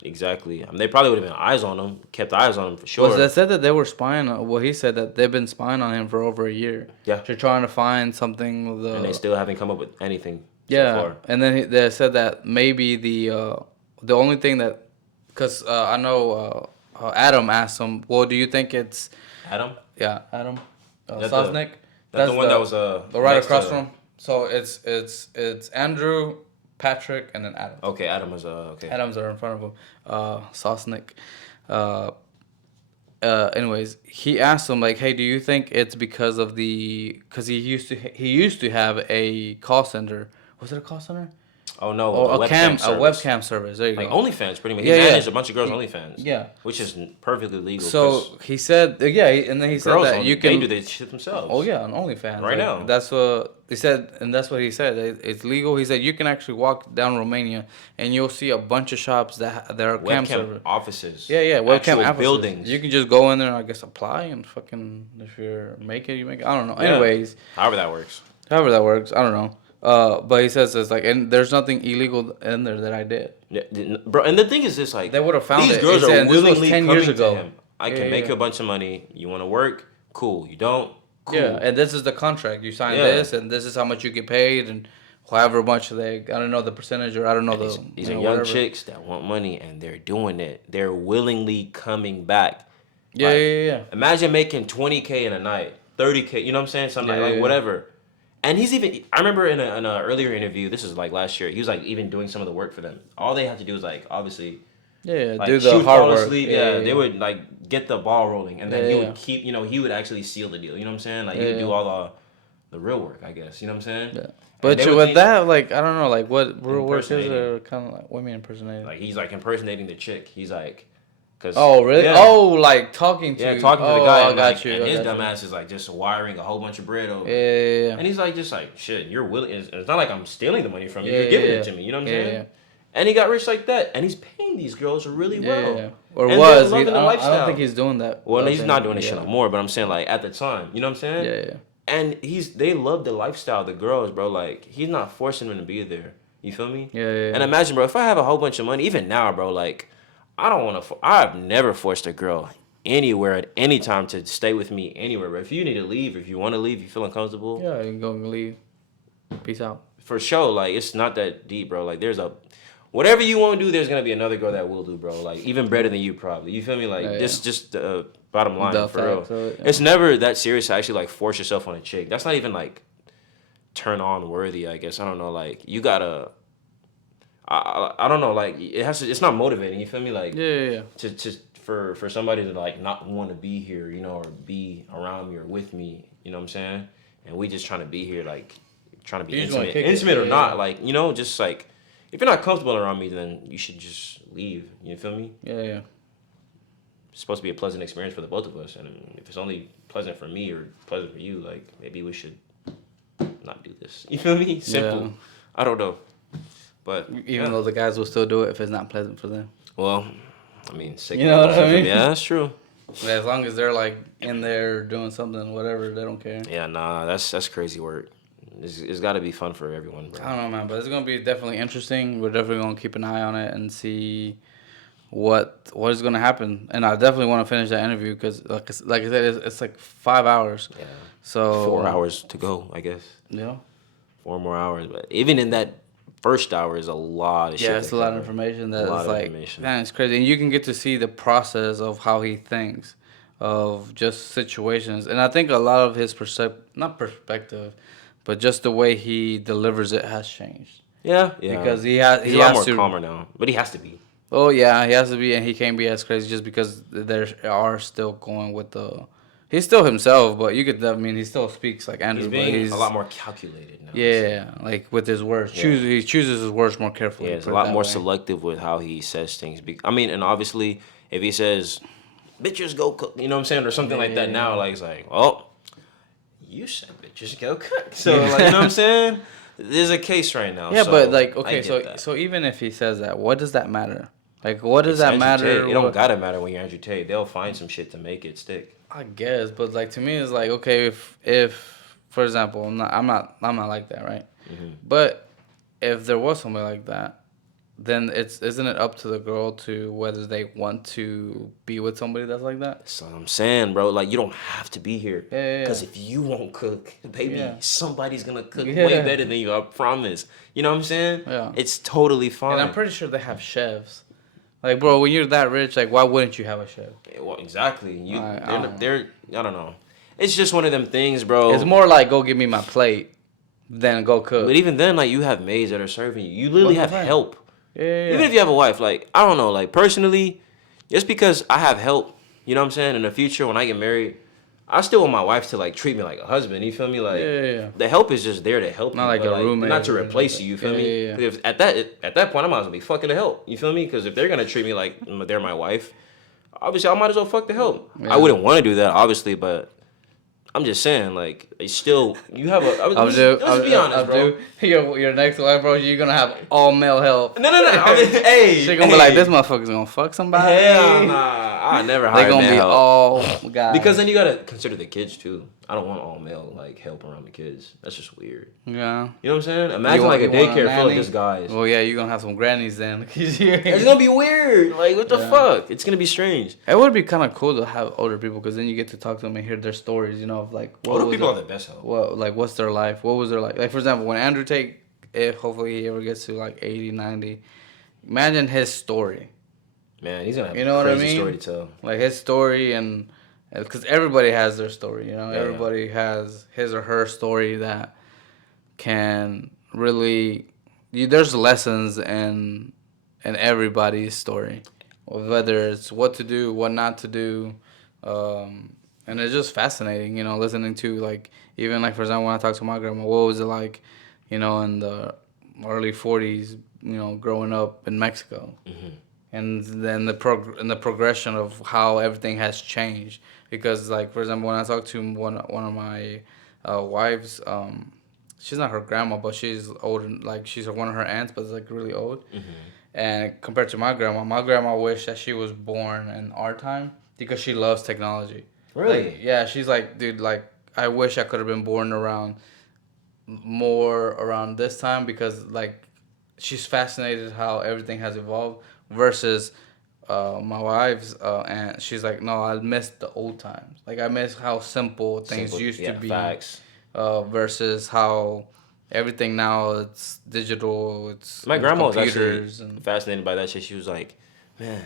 Exactly. I mean, they probably would have been eyes on him, kept eyes on him for sure. Well, they said that they were spying. Well, he said that they've been spying on him for over a year. Yeah. They're trying to find something. And they still haven't come up with anything. Yeah. So far. And then they said that maybe the only thing that, because I know Adam asked him, well, do you think it's Adam? Yeah, Adam. Sosnick. That's the one that was the right across from him. So it's Andrew, Patrick, and then Adam. Okay, Adam is okay. Adam's are in front of him. Sosnick. Anyways, he asked him like, "Hey, do you think it's because of because he used to have a call center? Was it a call center? Oh no, a webcam service. There you go. Like OnlyFans, pretty much. He managed a bunch of girls' OnlyFans. Yeah, which is perfectly legal. So he said, and then he said that you can. They do this shit themselves. Oh yeah, on OnlyFans right now. That's what he said, and that's what he said. It's legal. He said you can actually walk down Romania and you'll see a bunch of shops that are webcam server offices. Yeah, webcam offices. Buildings. You can just go in there and I guess apply and fucking if you make it, you make it. I don't know. Yeah. Anyways, however that works. I don't know. But he says it's like, and there's nothing illegal in there that I did. Yeah, bro. And the thing is, this like they would have found these it. girls are willingly 10 coming years ago. to him. I can make you a bunch of money. You want to work? Cool. You don't? Cool. Yeah, and this is the contract. You sign this, and this is how much you get paid, and however much I don't know the percentage, or I don't know these are young chicks that want money, and they're doing it. They're willingly coming back. Yeah. Imagine making $20K in a night, $30K. You know what I'm saying? Something like whatever. And he's even. I remember in an earlier interview. This was like last year. He was like even doing some of the work for them. All they have to do is like obviously. Yeah, like, do the hard work. Asleep, they would like get the ball rolling, and then he would keep. He would actually seal the deal. You know what I'm saying? Like he would do all the real work, I guess. You know what I'm saying? Yeah. But with that, like I don't know, like what real work is there? Kind of like what do you mean impersonating? Like he's like impersonating the chick. He's like, oh really? Yeah. Oh, like talking to the guy. I got you. And his dumbass is like just wiring a whole bunch of bread over. Yeah. And he's like just like shit. You're willing. It's not like I'm stealing the money from you. You're giving it to me. You know what I'm saying? Yeah. And he got rich like that, and he's paying these girls really well. Yeah. Or and was. I don't think he's doing that. Well, he's not doing this shit no more. But I'm saying like at the time, you know what I'm saying? Yeah. And they love the lifestyle of the girls, bro. Like, he's not forcing them to be there. You feel me? Yeah. And imagine, bro, if I have a whole bunch of money, even now, bro, like, I don't want to, I've never forced a girl anywhere at any time to stay with me anywhere, bro. If you need to leave, if you want to leave, you feel uncomfortable. Yeah, you can go and leave. Peace out. For sure, like, it's not that deep, bro. Like, whatever you won't do, there's going to be another girl that will do, bro. Like, even better than you, probably. You feel me? Like, this just the bottom line, for real. It's never that serious to actually, like, force yourself on a chick. That's not even, like, turn on worthy, I guess. I don't know. Like, you got to, I don't know. Like, it's not motivating. You feel me? Like, yeah. For somebody to, like, not want to be here, or be around me or with me, you know what I'm saying? And we just trying to be here, like, trying to be intimate or not. Like, just, like, if you're not comfortable around me, then you should just leave. You feel me? Yeah. It's supposed to be a pleasant experience for the both of us. And if it's only pleasant for me or pleasant for you, like, maybe we should not do this. You feel me? Simple. Yeah. I don't know. But even though the guys will still do it if it's not pleasant for them. Well, I mean, sick. You know what I mean? Yeah, that's true. Yeah, as long as they're, like, in there doing something, whatever, they don't care. Yeah, nah, that's crazy work. It's got to be fun for everyone, bro. I don't know, man, but it's gonna be definitely interesting. We're definitely gonna keep an eye on it and see what is gonna happen. And I definitely want to finish that interview because, like I said, it's like 5 hours. Yeah. So 4 hours to go, I guess. Yeah. 4 more hours, but even in that first hour is a lot of shit. Yeah, it's a lot of information. Man, it's crazy, and you can get to see the process of how he thinks, of just situations, and I think a lot of his perspective. But just the way he delivers it has changed. Yeah. Because he's a lot more calmer now. But he has to be. Oh, yeah, he has to be, and he can't be as crazy just because there are still going with the... He's still himself, but you could... I mean, he still speaks like Andrew, but he's a lot more calculated now. Yeah, like with his words. Yeah. He chooses his words more carefully. Yeah, he's a lot more selective with how he says things. I mean, and obviously, if he says, bitches go cook, you know what I'm saying, or something like that now, like, it's like, oh... You said bitches go cook. So, like, you know what I'm saying? There's a case right now. Yeah, so but, like, okay, so even if he says that, what does that matter? Like, what does that matter? It don't gotta matter when you're Andrew Tate. They'll find some shit to make it stick. I guess, but, like, to me, it's like, okay, if for example, I'm not like that, right? Mm-hmm. But if there was somebody like that, then isn't it up to the girl to whether they want to be with somebody that's like that? That's what I'm saying, bro. Like, you don't have to be here. Yeah. Because if you won't cook, baby, somebody's going to cook way better than you, I promise. You know what I'm saying? Yeah. It's totally fine. And I'm pretty sure they have chefs. Like, bro, when you're that rich, like, why wouldn't you have a chef? Yeah, well, exactly. I don't know. It's just one of them things, bro. It's more like, go give me my plate than go cook. But even then, like, you have maids that are serving you. You literally have help. Yeah. Even if you have a wife, like, I don't know, like, personally, just because I have help, you know what I'm saying, in the future when I get married, I still want my wife to, like, treat me like a husband, you feel me? Like, the help is just there to help not you. Like a roommate. Not to replace you feel me? Yeah. Because at that point, I might as well be fucking the help, you feel me? Because if they're going to treat me like they're my wife, obviously, I might as well fuck the help. Yeah. I wouldn't want to do that, obviously, but... I'm just saying, like, it's still, you have a... Let's be honest, bro. Your next wife, bro, you're going to have all male help. No. I mean, hey. She's going to be like, this motherfucker's going to fuck somebody. Hell nah. I never They're hire gonna man be help. all guys. Because then you gotta consider the kids too. I don't want all male like help around the kids. That's just weird. Yeah. You know what I'm saying? Imagine like a daycare full of just guys. Well, yeah, you're gonna have some grannies then. It's gonna be weird. Like what the fuck? It's gonna be strange. It would be kind of cool to have older people because then you get to talk to them and hear their stories. You know, of like older people are the best help. What like what's their life? What was their life? Like for example, when Andrew Tate, if hopefully he ever gets to like 80, 90, imagine his story. Man, he's gonna have a crazy story to tell. Like his story and because everybody has their story. You know, everybody has his or her story that can really. There's lessons in everybody's story, whether it's what to do, what not to do, and it's just fascinating, you know, listening to like even like for example when I talk to my grandma, what was it like, you know, in the early 40s, you know, growing up in Mexico, and then the progression of how everything has changed. Because like for example when I talk to one of my wives, she's not her grandma, but she's old, like she's one of her aunts, but it's like really old. And compared to my grandma wished that she was born in our time because she loves technology. Really? Like, yeah, she's like, dude, like I wish I could have been born around this time because like she's fascinated how everything has evolved versus my wife's aunt. She's like, no, I miss the old times. Like I miss how simple things used to be. Facts. Versus how everything now it's digital. It's my grandma was actually fascinated by that shit. She was like, man,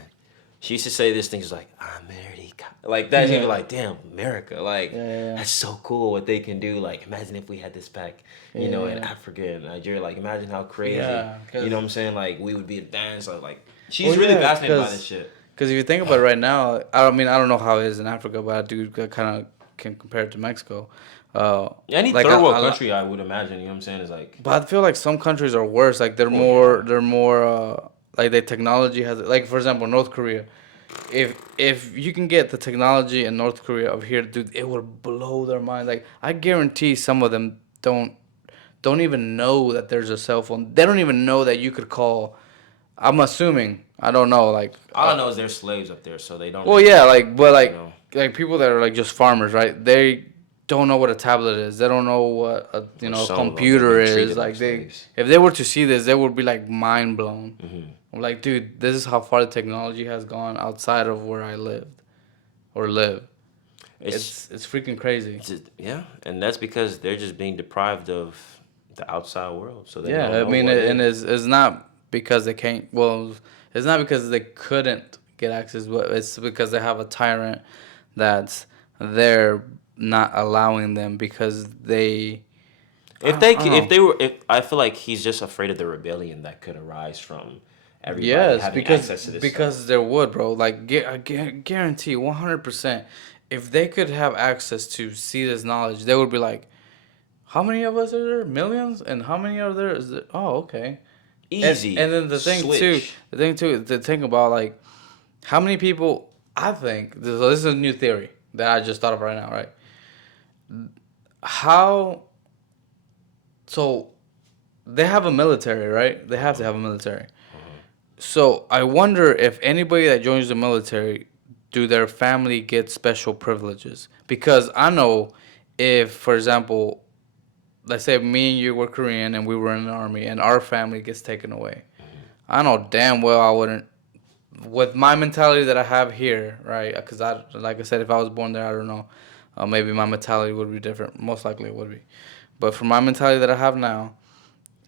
she used to say this thing. She's like, America, like that. She'd be like, damn, America, like that's so cool what they can do. Like imagine if we had this back, you know, in Africa and Nigeria. Like imagine how crazy, you know what I'm saying? Like we would be advanced. Like she's really fascinated by this shit. Because if you think about it right now, I don't know how it is in Africa, but I do kind of can compare it to Mexico. Any like third world country, I would imagine, you know what I'm saying, is like. But I feel like some countries are worse. Like they're more like the technology has, like for example, North Korea. If you can get the technology in North Korea over here, dude, it would blow their mind. Like I guarantee some of them don't even know that there's a cell phone. They don't even know that you could call. I'm assuming. I don't know. Like all I know is they're slaves up there, so they don't. Well, yeah, like but like like people that are like just farmers, right? They don't know what a tablet is. They don't know what a computer is. Like if they were to see this, they would be like mind blown. Like, dude, this is how far the technology has gone outside of where I lived or live. It's freaking crazy. And that's because they're just being deprived of the outside world. So they I mean, it's not because they can't. Well, it's not because they couldn't get access, but it's because they have a tyrant that's there. Not allowing them because they. If I feel like he's just afraid of the rebellion that could arise from everybody having access to this. Because there would, bro. Like I guarantee 100%, if they could have access to see this knowledge, they would be like, how many of us are there? Millions, and how many are there? Is there? Oh, okay. Easy. And then the thing too, to think about like, how many people? I think this is a new theory that I just thought of right now, right? So they have a military, right? They have to have a military. So I wonder if anybody that joins the military, do their family get special privileges? Because I know if, for example, let's say me and you were Korean and we were in the army and our family gets taken away. I know damn well I wouldn't, with my mentality that I have here, right? Because like I said, if I was born there, I don't know. Maybe my mentality would be different. Most likely it would be. But for my mentality that I have now,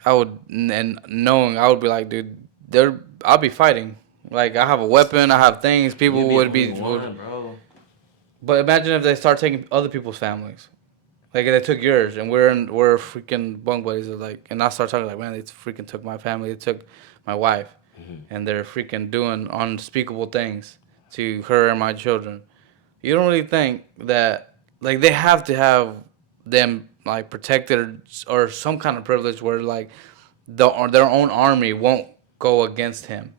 I would, and knowing, I would be like, dude, I'll be fighting. Like, I have a weapon, I have things, people would be. Bro. But imagine if they start taking other people's families. Like, they took yours, and we're freaking bunk buddies. Like, and I start talking like, man, they freaking took my family, they took my wife, and they're freaking doing unspeakable things to her and my children. You don't really think that. Like, they have to have them, like, protected or some kind of privilege where, like, their own army won't go against him.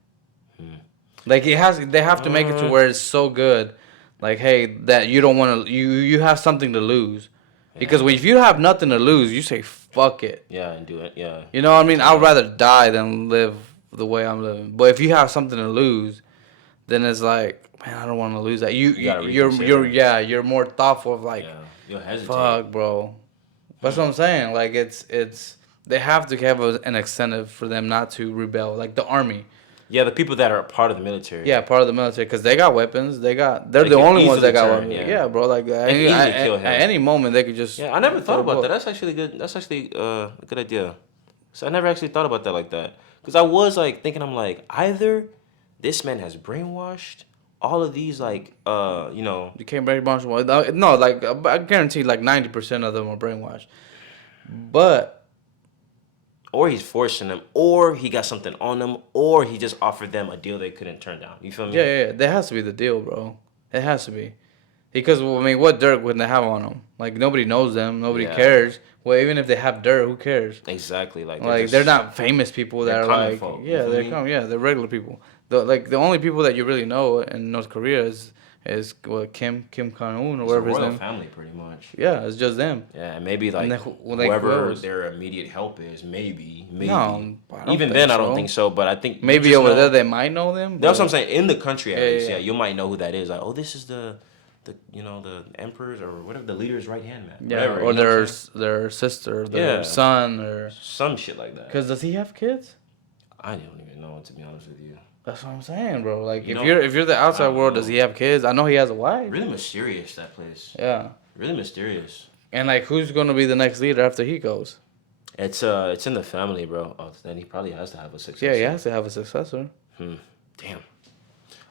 Like, they have to make it to where it's so good, like, hey, that you don't want to, you have something to lose. Because if you have nothing to lose, you say, fuck it. Yeah, and do it, yeah. You know what I mean? I'd rather die than live the way I'm living. But if you have something to lose, then it's like, man, I don't want to lose that. You gotta You're more thoughtful of like, you'll hesitate. fuck, bro. That's what I'm saying. Like it's they have to have an incentive for them not to rebel, like the army. Yeah, the people that are part of the military. Yeah, part of the military, because they got weapons. They're the only ones that got weapons. Yeah, bro. Like at any moment they could just. Yeah, I never thought about that. That's actually good. That's actually a good idea. So I never actually thought about that like that. Because I was like thinking, I'm like, either this man has brainwashed all of these like You can't brainwash. No, like I guarantee, like 90% of them are brainwashed. But. Or he's forcing them, or he got something on them, or he just offered them a deal they couldn't turn down. You feel me? Yeah. There has to be the deal, bro. It has to be. Because, well, I mean, what dirt would they have on them? Like, nobody knows them. Nobody cares. Well, even if they have dirt, who cares? Exactly. Like they're not famous people that are like... folk, they're regular people. The only people that you really know in North Korea is Kim Jong-un or whatever his name. Family, pretty much. Yeah, it's just them. Yeah, and maybe like whoever their immediate help is, maybe. No, even then, I don't think so. But I think maybe over there they might know them. That's what I'm saying. In the country, at least, you might know who that is. Like, oh, this is the emperor's or whatever, the leader's right hand man. Yeah, whatever, or their sister, their son, or some shit like that. Because does he have kids? I don't even know, to be honest with you. That's what I'm saying, bro. Like, if you're the outside world, does he have kids? I know he has a wife. Really mysterious, that place. Yeah. Really mysterious. And like, who's gonna be the next leader after he goes? It's in the family, bro. Oh, then he probably has to have a successor. Yeah, he has to have a successor. Damn.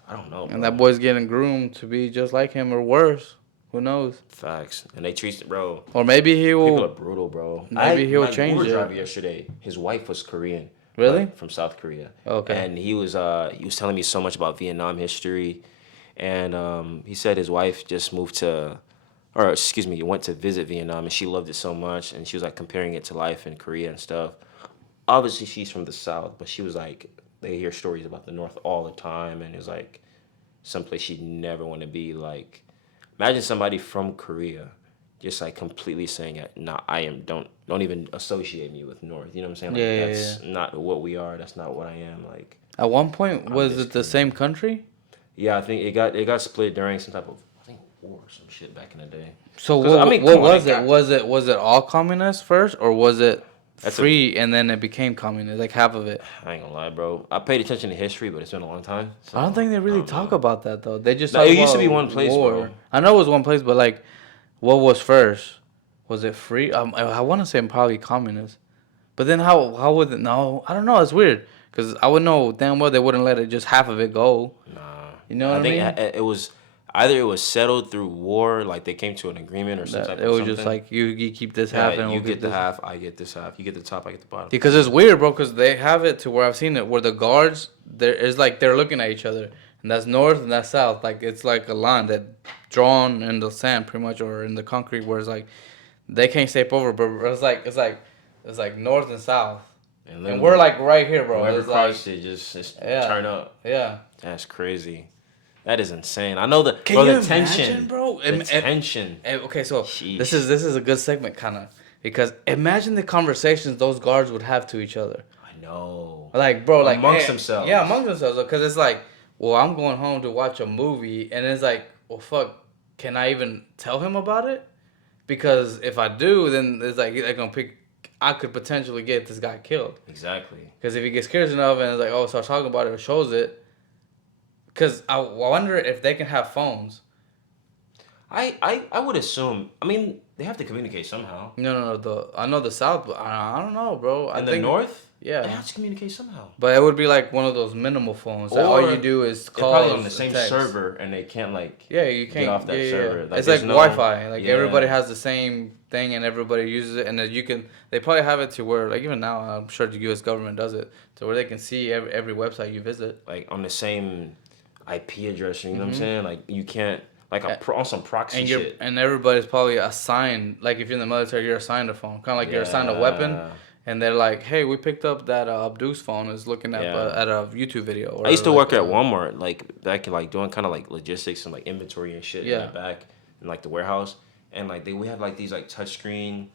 I don't know. Bro. And that boy's getting groomed to be just like him or worse. Who knows? Facts. And they treat bro. Or maybe he will. People are brutal, bro. Maybe he'll change it. Uber driver yesterday. His wife was Korean. Really? From South Korea. Okay. And he was telling me so much about Vietnam history, and he said his wife just went to visit Vietnam, and she loved it so much, and she was like comparing it to life in Korea and stuff. Obviously, she's from the South, but she was like, they hear stories about the North all the time, and it's like someplace she'd never want to be. Like, imagine somebody from Korea just like completely saying, "Nah, don't even associate me with North." You know what I'm saying? Like, that's not what we are. That's not what I am. Like, at one point, was it the same country? Yeah, I think it got split during some type of war or some shit back in the day. So what was it? Was it all communist first, or was it free and then it became communist, like half of it? I ain't gonna lie, bro. I paid attention to history, but it's been a long time. So I don't think they really talk about that though. They just it used to be one place, bro. I know it was one place, but like, what was first? Was it free? I want to say probably communist, but then how would it? No, I don't know. It's weird because I would know damn well they wouldn't let it just half of it go. Nah, you know what I mean? I think it was. Either it was settled through war, like they came to an agreement or something. It was just like you keep this half and you get the half, I get this half. You get the top, I get the bottom. Because it's weird, bro. Because they have it to where I've seen it where the guards is like they're looking at each other, and that's north and that's south. Like it's like a line that drawn in the sand, pretty much, or in the concrete, where it's like they can't step over, but it's like north and south, and we're like right here, bro. Whoever crossed it just turn up. Yeah, that's crazy. That is insane. I know the tension, bro. The tension. Okay, so this is a good segment, kind of, because imagine the conversations those guards would have to each other. I know. Like, bro, like amongst themselves. Yeah, amongst themselves, because it's like, well, I'm going home to watch a movie, and it's like, well, fuck, can I even tell him about it? Because if I do, then it's like they're gonna pick. I could potentially get this guy killed. Exactly. Because if he gets curious enough and it's like, oh, start talking about it or shows it. Because I wonder if they can have phones. I would assume. I mean, they have to communicate somehow. No. I know the South, but I don't know, bro. In the North? Yeah. They have to communicate somehow. But it would be like one of those minimal phones that all you do is call. They're probably on the same server, and they can't like. Yeah, you can't get off that server. Like, it's like Wi-Fi. Like everybody has the same thing, and everybody uses it, and then you can. They probably have it to where, like even now, I'm sure the U.S. government does it to where they can see every website you visit. Like on the same IP address, you know what I'm saying? Like you can't on some proxy shit. And everybody's probably assigned. Like if you're in the military, you're assigned a phone, kind of like you're assigned a weapon. And they're like, hey, we picked up that Abdul's phone is looking at a YouTube video. I used to work at Walmart, like back in like doing kind of like logistics and like inventory and shit in the back in like the warehouse, and like we had like these like touchscreen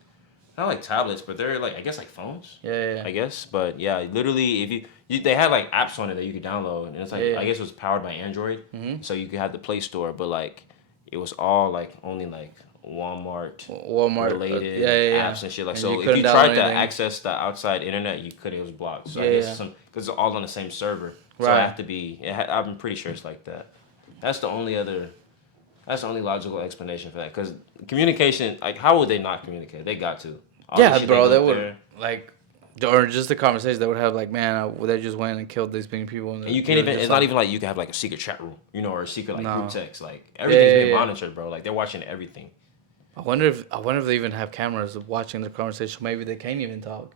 not like tablets, but they're like I guess like phones. Yeah. I guess, but yeah, literally, if they had like apps on it that you could download, and it's like Yeah. I guess it was powered by Android, so you could have the Play Store, but like it was all like only like Walmart related apps and shit. Like, and so you if you couldn't tried download to anything. access the outside internet, you couldn't. It was blocked. So I Yeah. guess because it's all on the same server, so Right. I have to be. I'm pretty sure it's like that. That's the only other. That's the only logical explanation for that. Because communication, like, how would they not communicate? They got to. All the Yeah, shit bro, go they up would there. like, or just the conversation they would have, like, man, they just went and killed these many people. And you can't even. It's not even like you can have like a secret chat room, you know, or a secret like group No. text. Like everything's being Yeah. monitored, bro. Like they're watching everything. I wonder if they even have cameras watching the conversation. Maybe they can't even talk.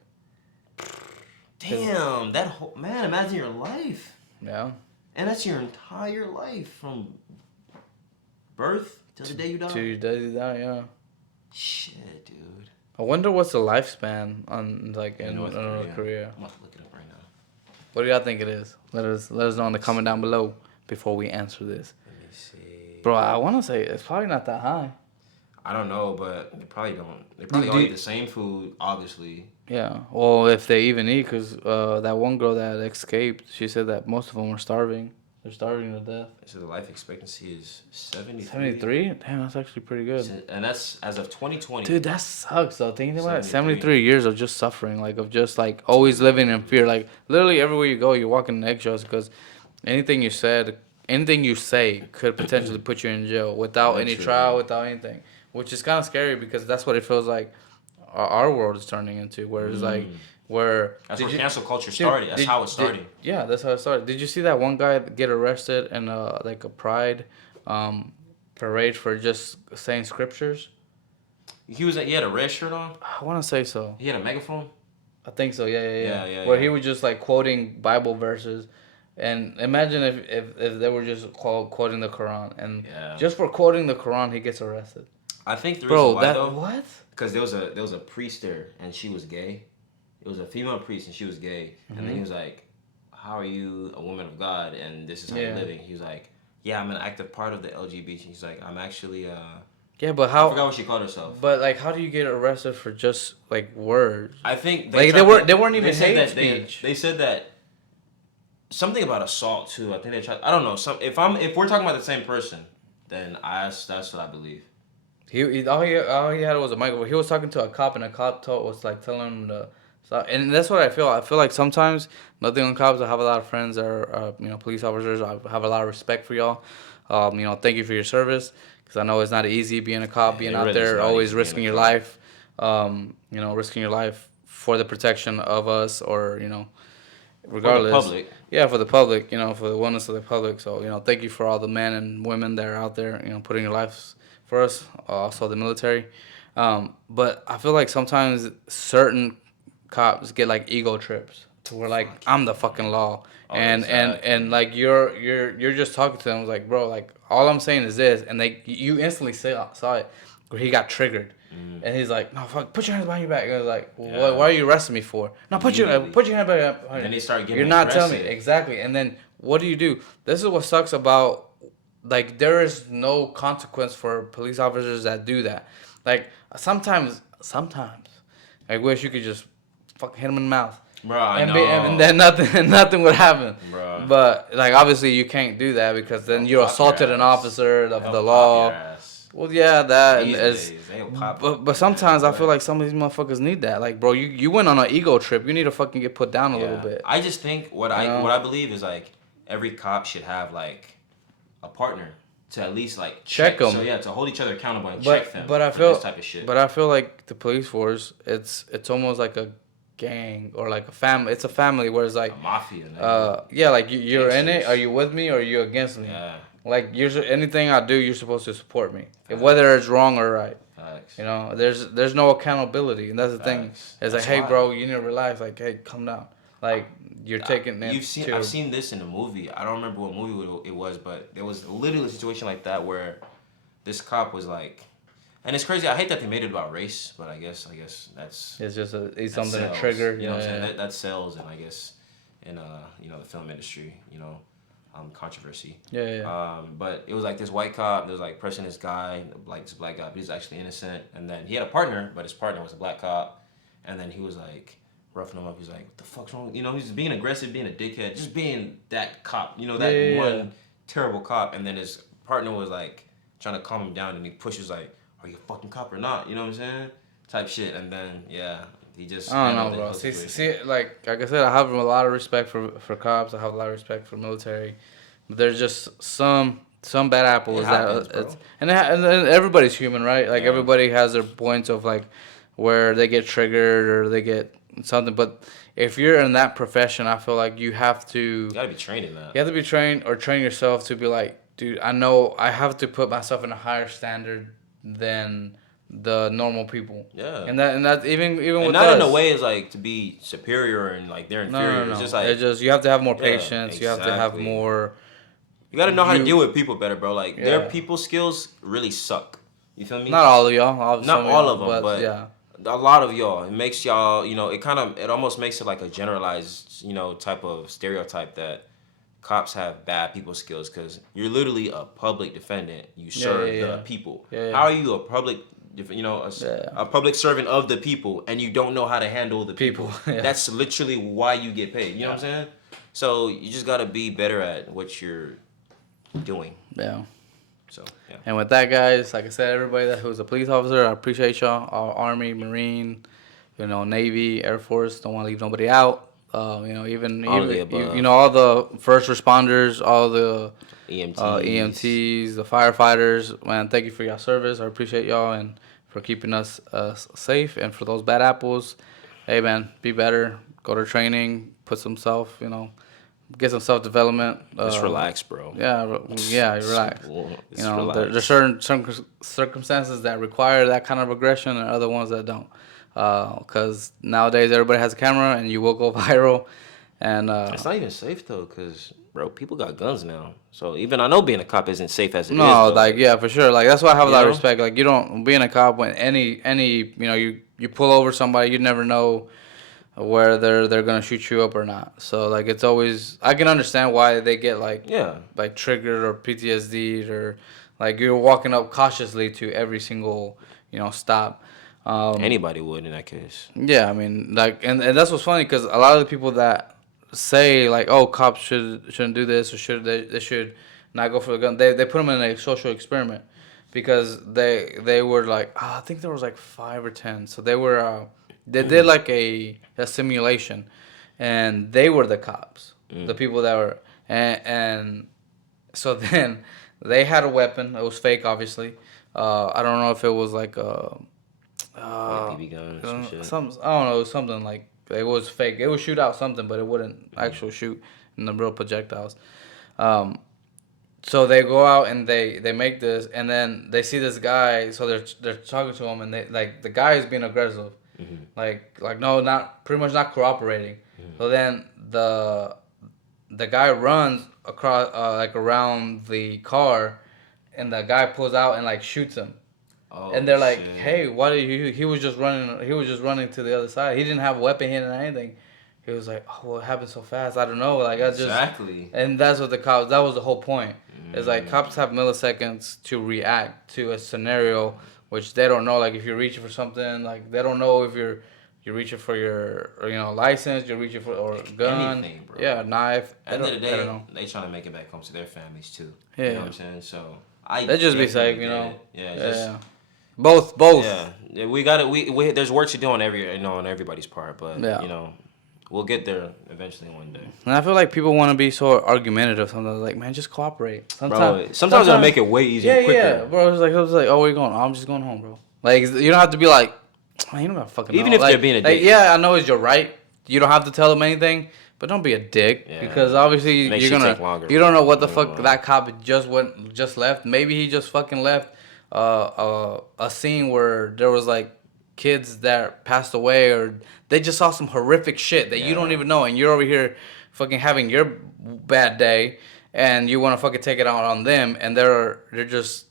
Damn, that whole man. Imagine your life. Yeah. And that's your entire life from birth till the day you die. To your day you die, yeah. Shit, dude. I wonder what's the lifespan on like in North North Korea. I'm about to look it up right now. What do y'all think it is? Let us know in the comment down below before we answer this. Let me see. Bro, I want to say it's probably not that high. I don't know, but they probably don't. They probably all eat the same food, obviously. Yeah. Well, if they even eat, because that one girl that escaped, she said that most of them were starving. They're starving to death. So the life expectancy is 73. 73? Damn, that's actually pretty good. And that's as of 2020. Dude, that sucks though. Thinking about it, 73 years of just suffering, like of just like always living in fear. Like literally everywhere you go, you're walking in eggshells because anything you say could potentially put you in jail without any trial, without anything. Which is kind of scary because that's what it feels like our world is turning into. Where it's like that's where cancel culture started. That's how it started. Yeah, that's how it started. Did you see that one guy get arrested in like a pride parade for just saying scriptures? He had a red shirt on. I want to say so. He had a megaphone. I think so. Yeah. Where he was just like quoting Bible verses, and imagine if they were just quoting the Quran, and just for quoting the Quran, he gets arrested. I think the reason why though, what? Because there was a priest there, and she was gay. It was a female priest, and she was gay. And then he was like, "How are you a woman of God, and this is how you're living?" He was like, "Yeah, I'm an active part of the LGBT." He's like, "I'm actually Yeah, but how? I forgot what she called herself. But like, how do you get arrested for just like words? I think they weren't even hate speech. They said that something about assault too. I think they tried. I don't know. If we're talking about the same person, then that's what I believe. All he had was a microphone. He was talking to a cop, and a cop was like telling him to stop. And that's what I feel. I feel like sometimes nothing on cops. I have a lot of friends that are police officers. I have a lot of respect for y'all. Thank you for your service, because I know it's not easy being a cop, being out there, always risking your life. Risking your life for the protection of us, or regardless. For the public. Yeah, for the public. For the wellness of the public. So thank you for all the men and women that are out there. Putting your lives for us, also the military. But I feel like sometimes certain cops get like ego trips to where like I'm the fucking law, and like you're just talking to them like, bro, like all I'm saying is this, and you instantly saw it where he got triggered. And he's like, no, fuck, put your hands behind your back. And I was like, why are you arresting me for? No, put your hand behind. And then they start getting You're not aggressive. telling me exactly. And then what do? This is what sucks about. Like, there is no consequence for police officers that do that. Like, sometimes, I wish you could just fucking hit them in the mouth. Bro, I know. And then nothing would happen. Bro. But, like, obviously you can't do that because then you assaulted an officer of the law. Well, yeah, that is. But sometimes I feel like some of these motherfuckers need that. Like, bro, you went on an ego trip. You need to fucking get put down a little bit. I just think what I believe is, like, every cop should have, like, a partner to at least like check them. So to hold each other accountable and check them. But I feel this type of shit. But I feel like the police force, it's almost like a gang or like a family. It's a family where it's like a mafia. Like you're in it. Are you with me or are you against me? Yeah. Like anything I do, you're supposed to support me, whether it's wrong or right. Facts. There's no accountability, and that's the thing. It's like, hey, bro, you need to relax. Like, hey, calm down. Like, you're taking it. I've seen this in a movie. I don't remember what movie it was, but there was literally a situation like that where this cop was like, and it's crazy. I hate that they made it about race, but I guess that's it's just something to trigger. You know what I'm saying? That sells, and I guess in the film industry, controversy. Yeah. But it was like this white cop that was like pressing this guy, like this black guy, but he's actually innocent. And then he had a partner, but his partner was a black cop. And then he was like roughing him up. He's like, "What the fuck's wrong?" You know, he's just being aggressive, being a dickhead, just being that cop. You know, that one terrible cop. And then his partner was like trying to calm him down, and he pushes like, "Are you a fucking cop or not?" You know what I'm saying? Type shit. And then he just I don't know, bro. See, like I said, I have a lot of respect for cops. I have a lot of respect for military. But there's just some bad apples and everybody's human, right? Like everybody has their points of like where they get triggered or they get something. But if you're in that profession, I feel like you have to. You gotta be trained in that. You have to be trained or train yourself to be like, dude, I know I have to put myself in a higher standard than the normal people. Yeah. And that even and with not us. In a way is like to be superior and like they're inferior. No. It's just like it's just you have to have more patience. Exactly. You have to have more. You gotta know how to deal with people better, bro. Like their people skills really suck. You feel me? Not all of y'all. Not all of them, but yeah. A lot of y'all. It makes y'all, it almost makes it like a generalized, type of stereotype that cops have bad people skills because you're literally a public defendant. You serve the people. How are you a public, a public servant of the people and you don't know how to handle the people? That's literally why you get paid. You know what I'm saying? So you just gotta be better at what you're doing. Yeah. So, yeah. And with that, guys, like I said, everybody who's a police officer, I appreciate y'all. All Army, Marine, Navy, Air Force, don't want to leave nobody out. Even all the first responders, all the EMTs, the firefighters. Man, thank you for your service. I appreciate y'all and for keeping us safe. And for those bad apples, hey man, be better. Go to training. Put some get some self-development. Just relax, bro. Yeah, relax. Relax. There's certain circumstances that require that kind of aggression and other ones that don't. Because nowadays everybody has a camera and you will go viral. And it's not even safe though, because bro, people got guns now. So even I know being a cop isn't safe as it is. No, for sure. Like that's why I have a lot of respect. Like you don't being a cop when any you pull over somebody, you never know where they're gonna shoot you up or not. So like it's always I can understand why they get like triggered or PTSD or like you're walking up cautiously to every single stop. Anybody would in that case. Yeah, I mean like and that's what's funny because a lot of the people that say like oh cops shouldn't do this or they should not go for the gun they put them in a social experiment because they were like I think there was like 5 or 10 so they were. They did like a simulation, and they were the cops, the people that were, and so then they had a weapon. It was fake, obviously. I don't know if it was like a BB gun or some shit. I don't know. It was something like it was fake. It would shoot out something, but it wouldn't actually shoot in the real projectiles. So they go out and they make this, and then they see this guy. So they're talking to him, and they like the guy is being aggressive. Like no, not pretty much not cooperating. So then the guy runs across like around the car, and the guy pulls out and like shoots him. Oh, and they're like, shit. Hey, why did you? He was just running to the other side. He didn't have a weapon in or anything. He was like, oh, well, it happened so fast. I don't know. Like I just exactly. And that's what the cops. That was the whole point. It's like cops have milliseconds to react to a scenario. Which they don't know, like if you're reaching for something, like they don't know if you're reaching for your license, you're reaching for or a gun, anything, bro. Yeah, knife. At the end of the day, they trying to make it back home to their families too. Yeah, you know what I'm saying. So they just be safe, Yeah. Both. Yeah, we got it. We there's work to do on on everybody's part, but we'll get there eventually one day. And I feel like people want to be so argumentative. Sometimes, like, man, just cooperate. Sometimes it'll make it way easier, quicker. Yeah, bro. It was like, oh, where you going? Oh, I'm just going home, bro. Like, you don't have to be like, man, you don't gotta fucking know. Even if they're being a dick. Yeah, I know it's your right. You don't have to tell them anything, but don't be a dick because obviously you're gonna. Take longer. You don't know what the fuck that cop just left. Maybe he just fucking left a scene where there was like kids that passed away or they just saw some horrific shit that you don't even know and you're over here fucking having your bad day and you want to fucking take it out on them and they're just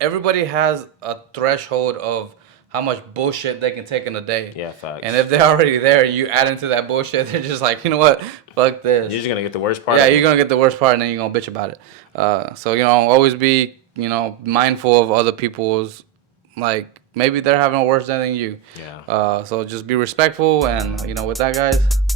everybody has a threshold of how much bullshit they can take in a day. Yeah, facts. And if they're already there and you add into that bullshit, they're just like, you know what, fuck this. You're just gonna get the worst part. Yeah, you're gonna get the worst part, and then you're gonna bitch about it. So always be mindful of other people's, like maybe they're having a worse day than you. Yeah. So just be respectful, and with that, guys.